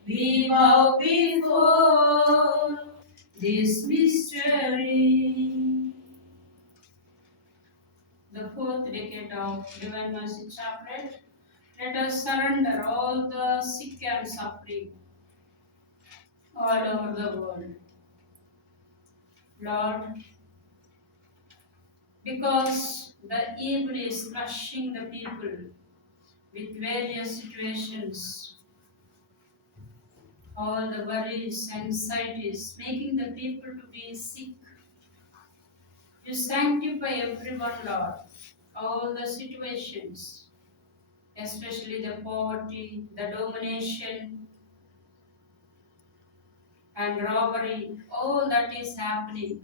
We bow before this mystery. The fourth decade of Divine Mercy Chaplet. Let us surrender all the sick and suffering all over the world. Lord, because the evil is crushing the people with various situations, all the worries, anxieties, making the people to be sick. You sanctify everyone, Lord, all the situations, especially the poverty, the domination, and robbery, all that is happening.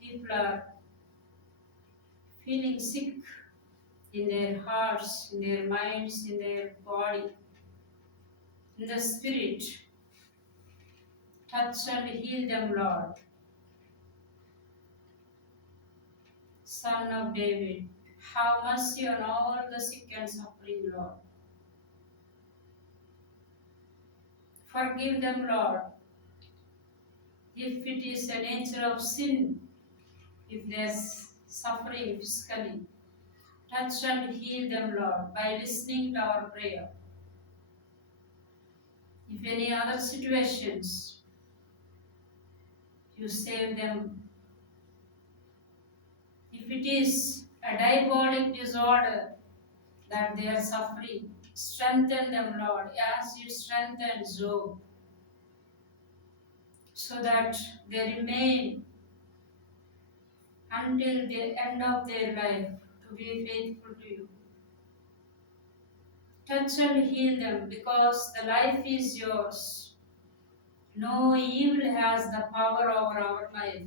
People are feeling sick in their hearts, in their minds, in their body, in the spirit. Touch and heal them, Lord. Son of David, have mercy on all the sick and suffering, Lord. Forgive them, Lord, if it is a nature of sin, if there's suffering physically. Touch and heal them, Lord, by listening to our prayer. If any other situations, you save them. If it is a diabolic disorder that they are suffering, strengthen them, Lord, as you strengthened Job, so that they remain until the end of their life to be faithful to you. Touch and heal them, because the life is yours. No evil has the power over our life,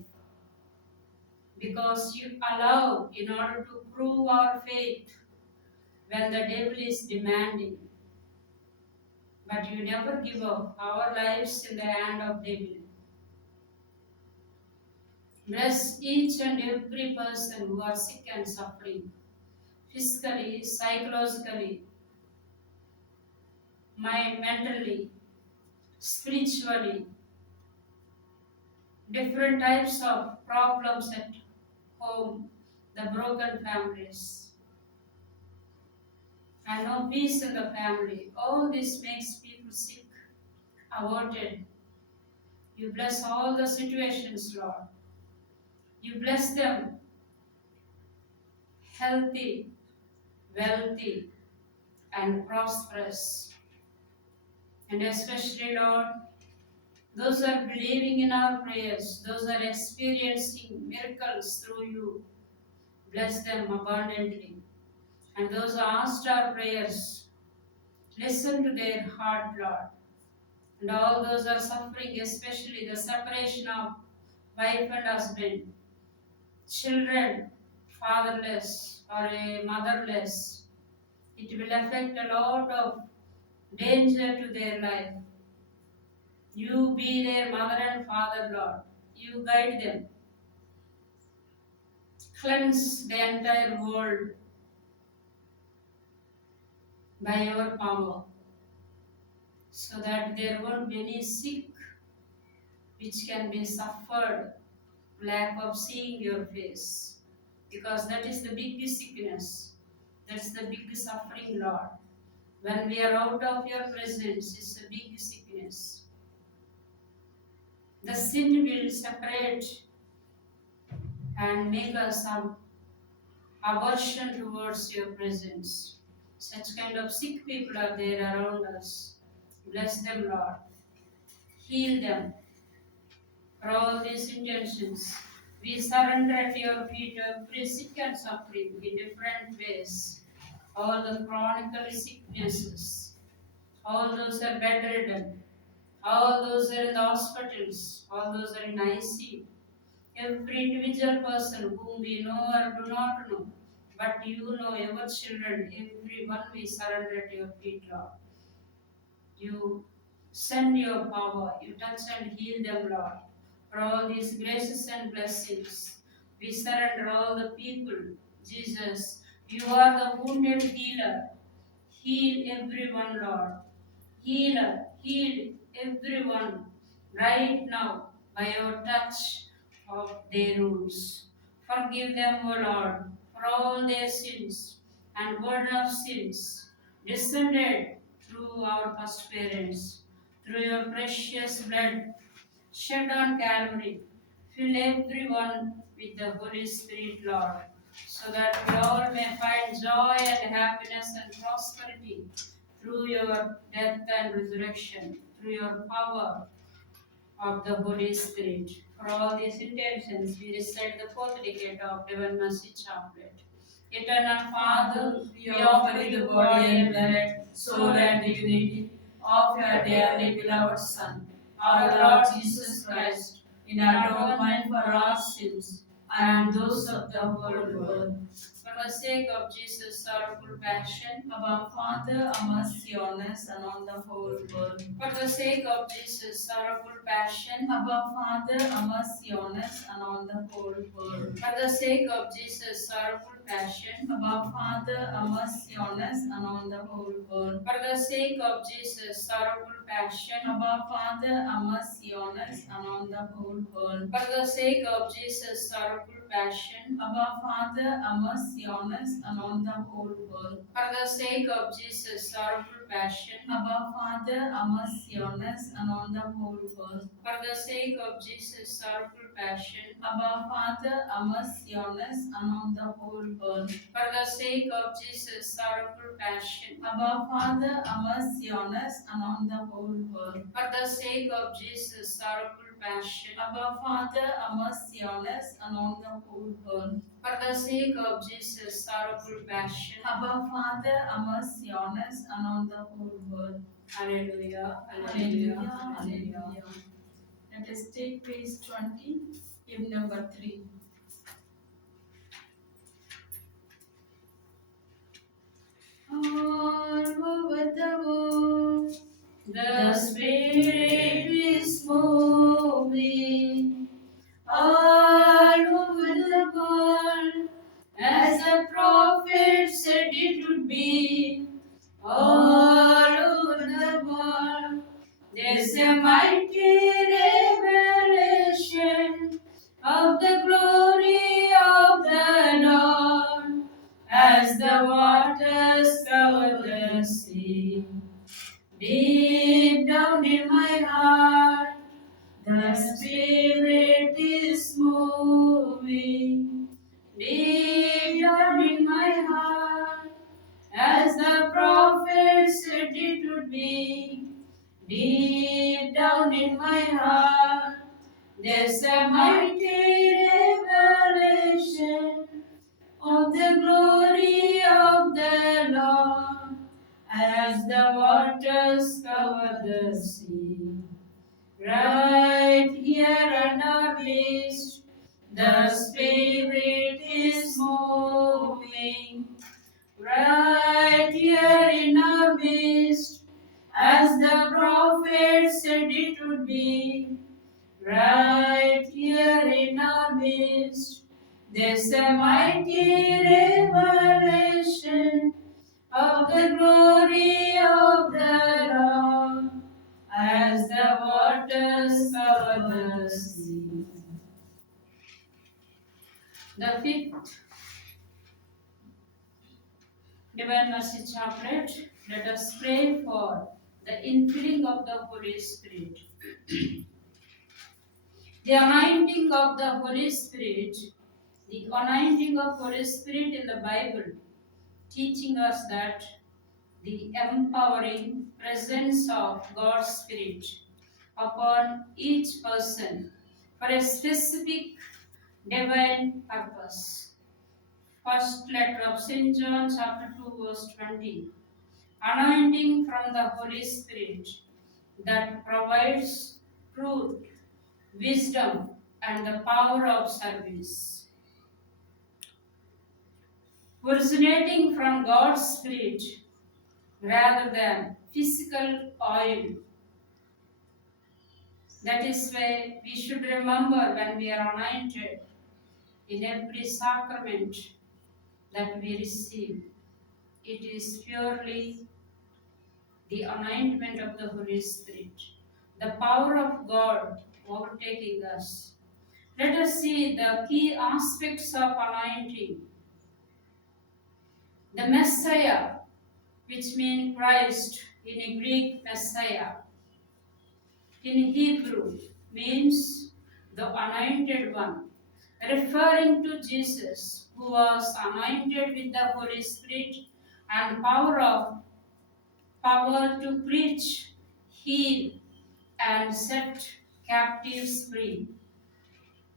because you allow in order to prove our faith when the devil is demanding. But you never give up our lives in the hand of devil. Bless each and every person who are sick and suffering, physically, psychologically, mentally, spiritually, different types of problems at home, the broken families, and no peace in the family. All this makes people sick, aborted. You bless all the situations, Lord. You bless them healthy, wealthy, and prosperous. And especially, Lord, those are believing in our prayers, those are experiencing miracles through you. Bless them abundantly. And those who asked our prayers, listen to their heart, Lord. And all those are suffering, especially the separation of wife and husband, children, fatherless or a motherless, it will affect a lot of danger to their life. You be their mother and father, Lord. You guide them. Cleanse the entire world by your power, so that there won't be any sick which can be suffered, lack of seeing your face. Because that is the big sickness. That's the big suffering, Lord. When we are out of your presence, it's a big sickness. The sin will separate and make us have aversion towards your presence. Such kind of sick people are there around us. Bless them, Lord. Heal them. For all these intentions, we surrender at your feet every sick and suffering in different ways. All the chronic sicknesses, all those are bedridden, all those are in the hospitals, all those are in ICU. Every individual person whom we know or do not know, but you know our children, everyone we surrender at your feet, Lord. You send your power, you touch and heal them, Lord. For all these graces and blessings, we surrender all the people. Jesus, you are the wounded healer. Heal everyone, Lord. Healer, heal everyone right now by your touch of their wounds. Forgive them, O Lord, for all their sins and burden of sins descended through our first parents, through your precious blood shed on Calvary. Fill everyone with the Holy Spirit, Lord. so that we all may find joy and happiness and prosperity through your death and resurrection, through your power of the Holy Spirit. For all these intentions, we recite the fourth decade of Divine Mercy Chaplet. Eternal Father, we offer you the body and blood, soul and divinity of your dearly beloved Son, our Lord Jesus Christ, in atonement for our sins and those of the whole world. For the sake of Jesus' sorrowful passion, our Father, have mercy on us and on the whole world. For the sake of Jesus' sorrowful passion, our Father, have mercy on us and on the whole world. For the sake of Jesus' sorrowful passion, our Father, have mercy on us and on the whole world. For the sake of Jesus' sorrowful passion, our Father, have mercy on us and on the whole world. For the sake of Jesus' sorrowful passion, our Father, have mercy on us and on the whole world. For the sake of Jesus' sorrowful passion, our Father, have mercy on us and on the whole world. For the sake of Jesus' sorrowful passion, our Father, have mercy on us and on the whole world. For the sake of Jesus' sorrowful passion, our Father, have mercy on us and on the whole world. For the sake of Jesus' sorrowful passion, our Father, have mercy on us and on the whole world. For the sake of Jesus' sorrowful passion, our Father, have mercy on us and on the whole world. Hallelujah, hallelujah, hallelujah. Let us take page 20, hymn number 3. All over the world, the Spirit is moving. All over the world, as the prophet said it would be. All over the world, there's a mighty revelation of the glory of the Lord, as the waters cover the sea. Deep down in my heart, the Spirit is moving. Deep down in my heart, as the prophet said it would be. Deep down in my heart, there's a mighty revelation of the glory of the Lord, as the waters cover the sea. Right here in our midst, the Spirit is moving. Right here in our midst, as the prophet said it would be. Right here in our midst, there's a mighty revelation of the glory of the Lord, as the waters cover the sea. The fifth Divine Mercy Chaplet, let us pray for the infilling of the Holy Spirit. The anointing of the Holy Spirit, the anointing of Holy Spirit in the Bible, teaching us that the empowering presence of God's Spirit upon each person for a specific divine purpose. First letter of St. John chapter 2 verse 20. Anointing from the Holy Spirit that provides truth, wisdom, and the power of service. Originating from God's Spirit rather than physical oil. That is why we should remember when we are anointed in every sacrament that we receive. It is purely the anointment of the Holy Spirit, the power of God overtaking us. Let us see the key aspects of anointing. The Messiah, which means Christ in Greek, Messiah, in Hebrew means the anointed one. referring to Jesus, who was anointed with the Holy Spirit and power to preach, heal, and set captives free.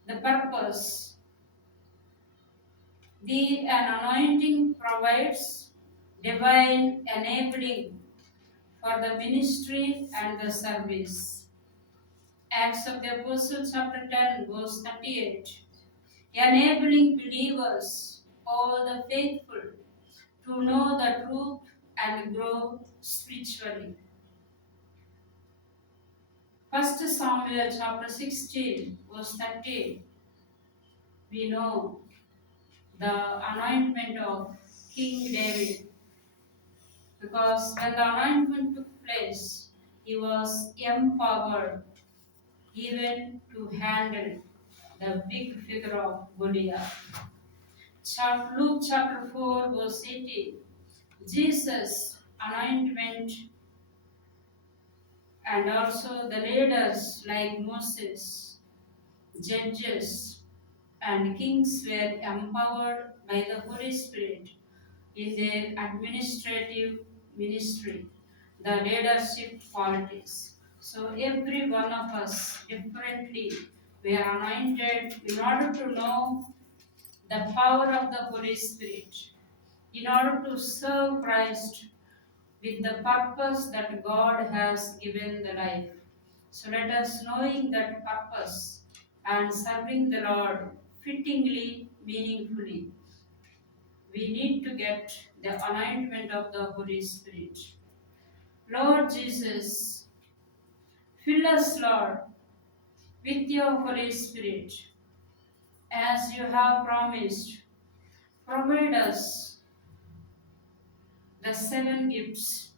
The purpose: the an anointing provides divine enabling for the ministry and the service. Acts of the Apostles, chapter 10, verse 38. Enabling believers, all the faithful, to know the truth and grow spiritually. 1 Samuel chapter 16, verse 13. We know the anointment of King David, because when the anointment took place, he was empowered even to handle the big figure of Goliath. Luke chapter 4, verse 18. Jesus' anointment and also the leaders like Moses, judges, and kings were empowered by the Holy Spirit in their administrative ministry, the leadership qualities. So every one of us differently we are anointed in order to know the power of the Holy Spirit, in order to serve Christ with the purpose that God has given the life. So let us, knowing that purpose and serving the Lord fittingly, meaningfully, we need to get the anointment of the Holy Spirit. Lord Jesus, fill us, Lord, with your Holy Spirit, as you have promised. Provide us the 7 gifts,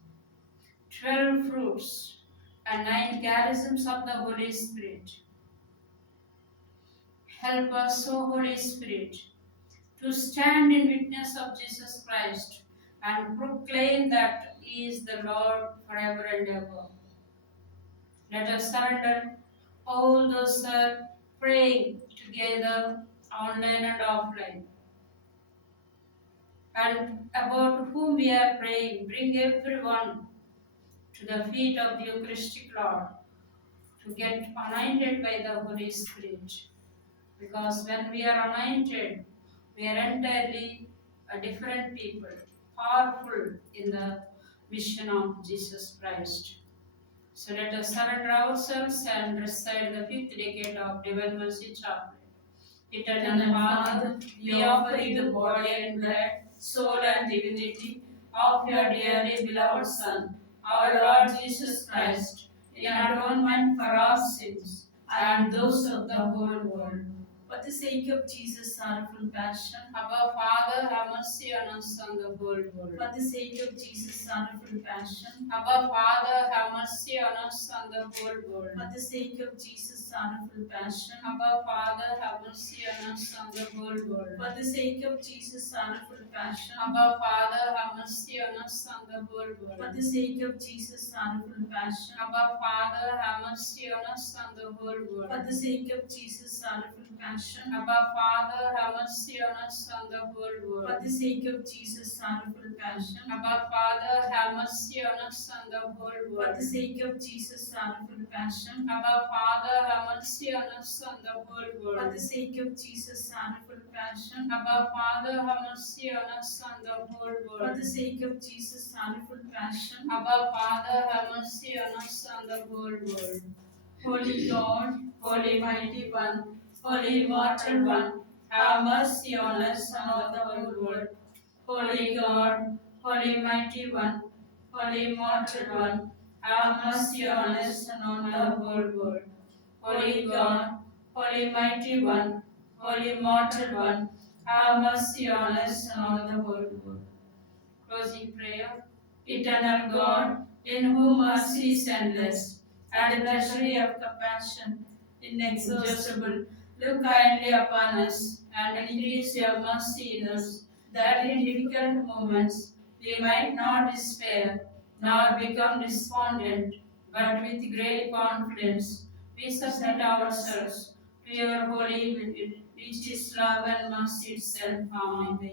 12 fruits, and 9 charisms of the Holy Spirit. Help us, O Holy Spirit, to stand in witness of Jesus Christ and proclaim that He is the Lord forever and ever. Let us surrender all those praying together, online and offline. And about whom we are praying, bring everyone to the feet of the Eucharistic Lord to get anointed by the Holy Spirit. Because when we are anointed, we are entirely a different people, powerful in the mission of Jesus Christ. So let us surrender ourselves and recite the 5th decade of Divine Mercy Chaplet. Eternal Father, we offer you the body and blood, soul and divinity of your dearly beloved Son, our Lord Jesus Christ, in atonement for our sins and those of the whole world. For the sake of Jesus' sorrowful passion, our Father, have mercy on us and the whole world. For the sake of Jesus' sorrowful passion, our Father, have mercy on us and the whole world. For the sake of Jesus' sorrowful passion, our Father, have mercy on us and the whole world. For the sake of Jesus' sorrowful passion, our Father, have mercy on us and the whole world. For the sake of Jesus' sorrowful passion, our Father, have mercy on us and the whole world. For the sake of Jesus' sorrowful passion, our Father, have mercy on us and the whole world. For the sake of Jesus' sorrowful passion, our Father, have mercy on us and the whole world. For the sake of Jesus' sorrowful passion, our Father, have mercy on us and the whole world. For the sake of Jesus' sorrowful passion, our Father, have mercy on us and the whole world. For the sake of Jesus' sorrowful passion, our Father, have mercy on us and the whole world. Holy God, Holy Mighty One, Holy Immortal One, have mercy on us and on the whole world. Holy God, Holy Mighty One, Holy Immortal One, have mercy on us and on the whole world. Holy God, Holy Mighty One, Holy Immortal One, have mercy on us and on the whole world. Closing prayer. Eternal God, in whom mercy is endless, and the treasury of compassion inexhaustible, look kindly upon us and increase your mercy in us, that in difficult moments we might not despair nor become despondent, but with great confidence we submit ourselves pure, holy, which is love and mercy itself. Amen.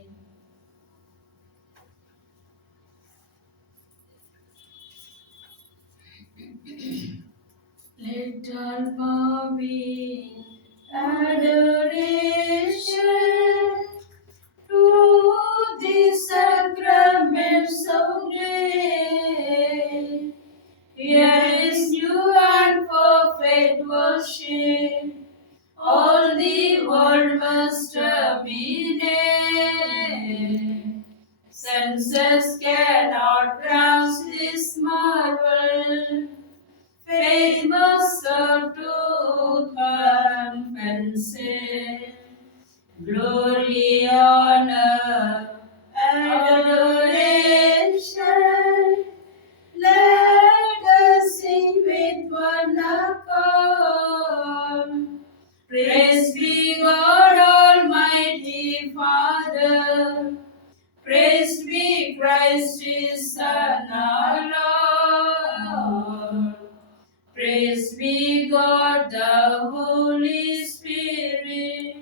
Let all bowing adoration to the sacrament so great. Here is new and perfect worship. All the world must obey. Senses cannot grasp this marvel. Faith must serve to confess it. Glory, honor, adoration. Let us sing with one accord. Praise be God Almighty Father. Praise be Christ His Son, our Lord. Praise be God the Holy Spirit.